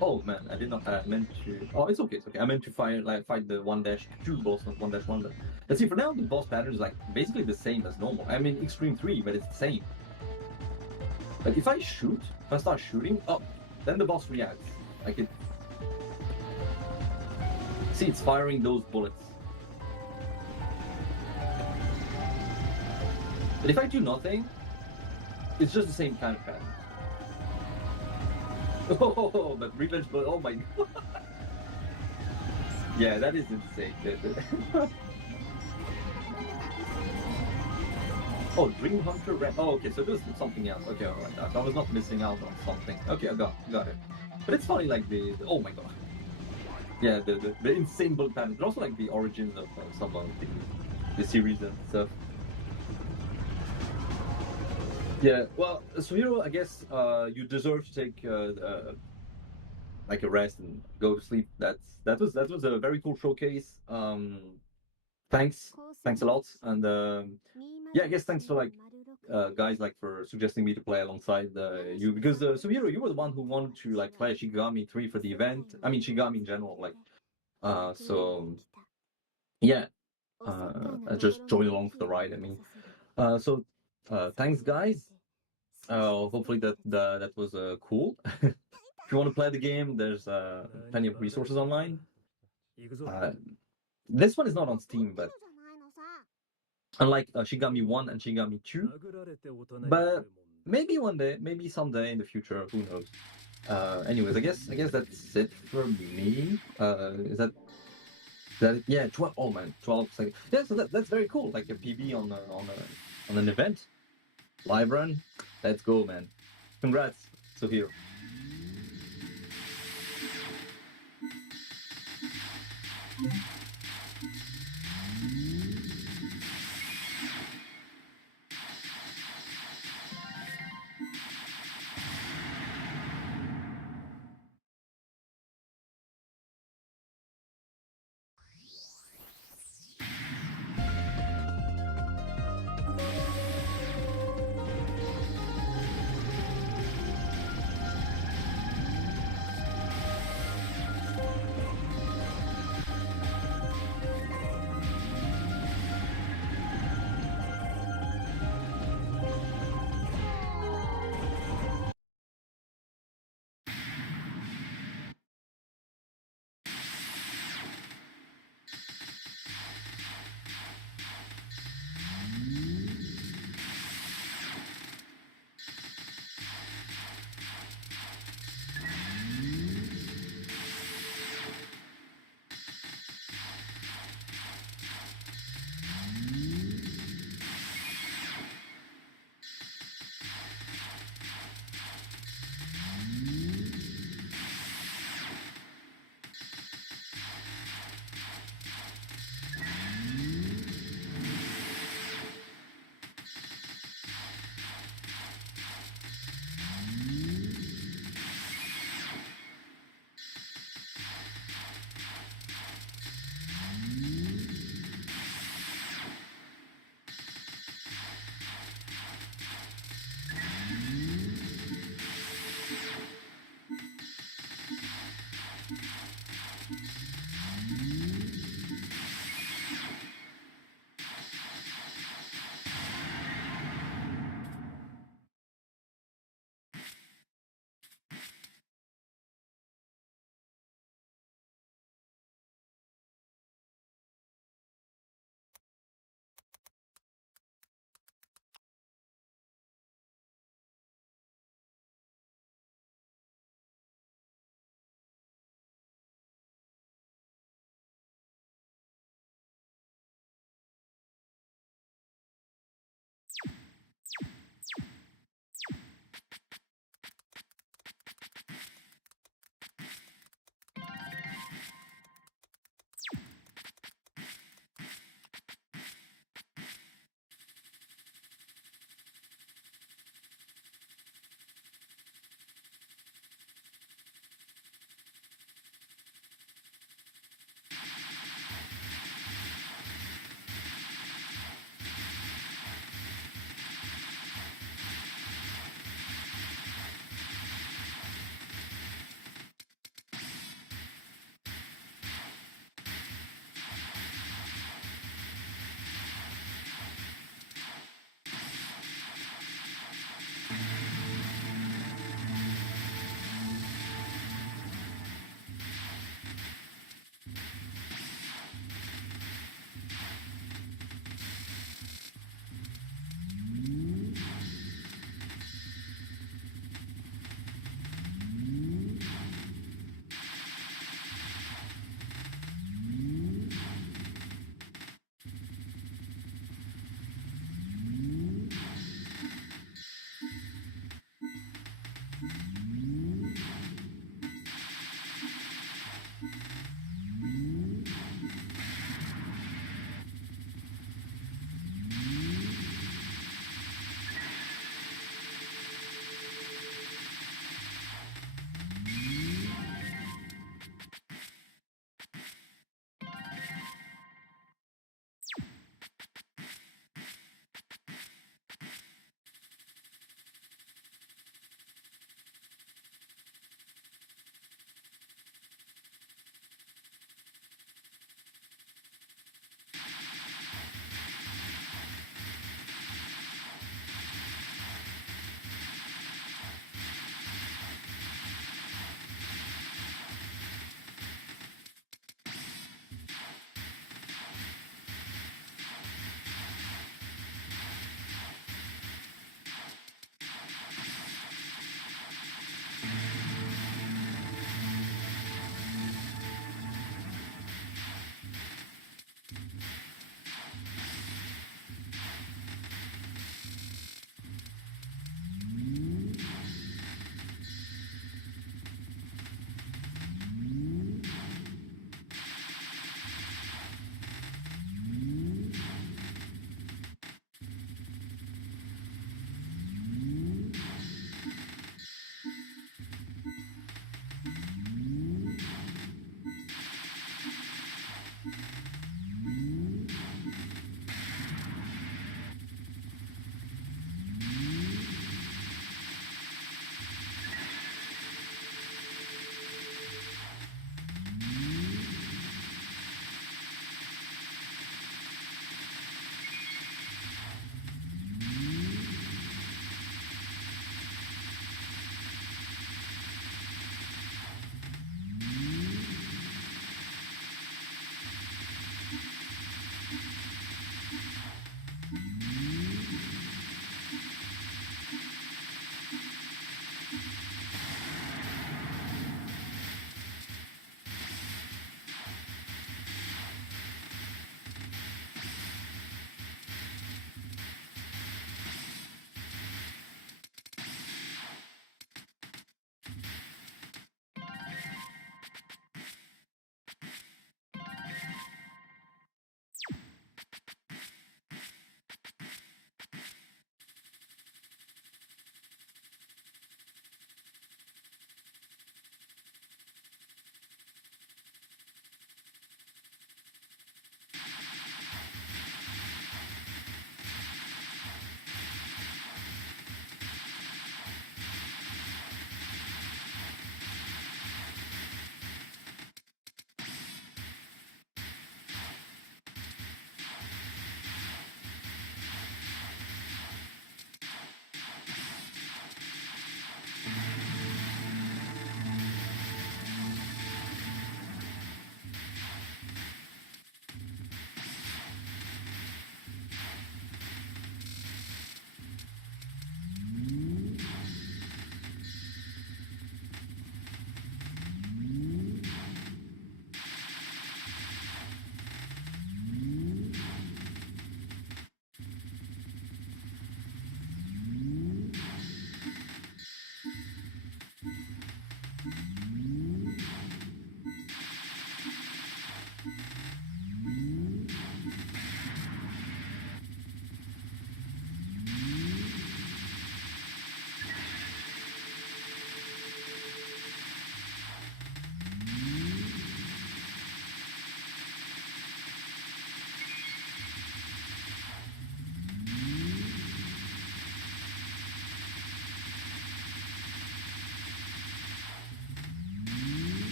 Oh man, I did not. I meant to. Oh, it's okay. It's okay. I meant to fight the 1-2 boss, not 1-1. Let's see. For now, the boss pattern is like basically the same as normal. I mean, Extreme 3, but it's the same. But if I start shooting, then the boss reacts. Like it. See, it's firing those bullets. But if I do nothing, it's just the same kind of pattern. Oh, but revenge, but oh my god. Yeah, that is insane. Oh, Dream Hunter Red. Oh, okay, so this is something else. Okay, alright. I was not missing out on something. Okay, I got it. But it's funny, like the oh my god. Yeah, the insane bullet patterns, but also like the origins of some of the series and stuff. Yeah, well, Suhiro, I guess you deserve to take like a rest and go to sleep. That was a very cool showcase. Thanks a lot, and yeah, I guess thanks for like guys like for suggesting me to play alongside you, because Suhiro, you were the one who wanted to like play Shigami 3 for the event. I mean Shigami in general, like so yeah, I just joined along for the ride. I mean, so thanks guys. Hopefully that was cool. If you want to play the game, there's plenty of resources online. This one is not on Steam, but unlike Shigami 1 and Shigami 2, but maybe one day, maybe someday in the future, who knows. Anyways, I guess that's it for me. Is that it? Yeah, 12. Oh man, 12 seconds. Yeah, so that's very cool. Like a PB on an event, live run. Let's go, man. Congrats, Suhiro.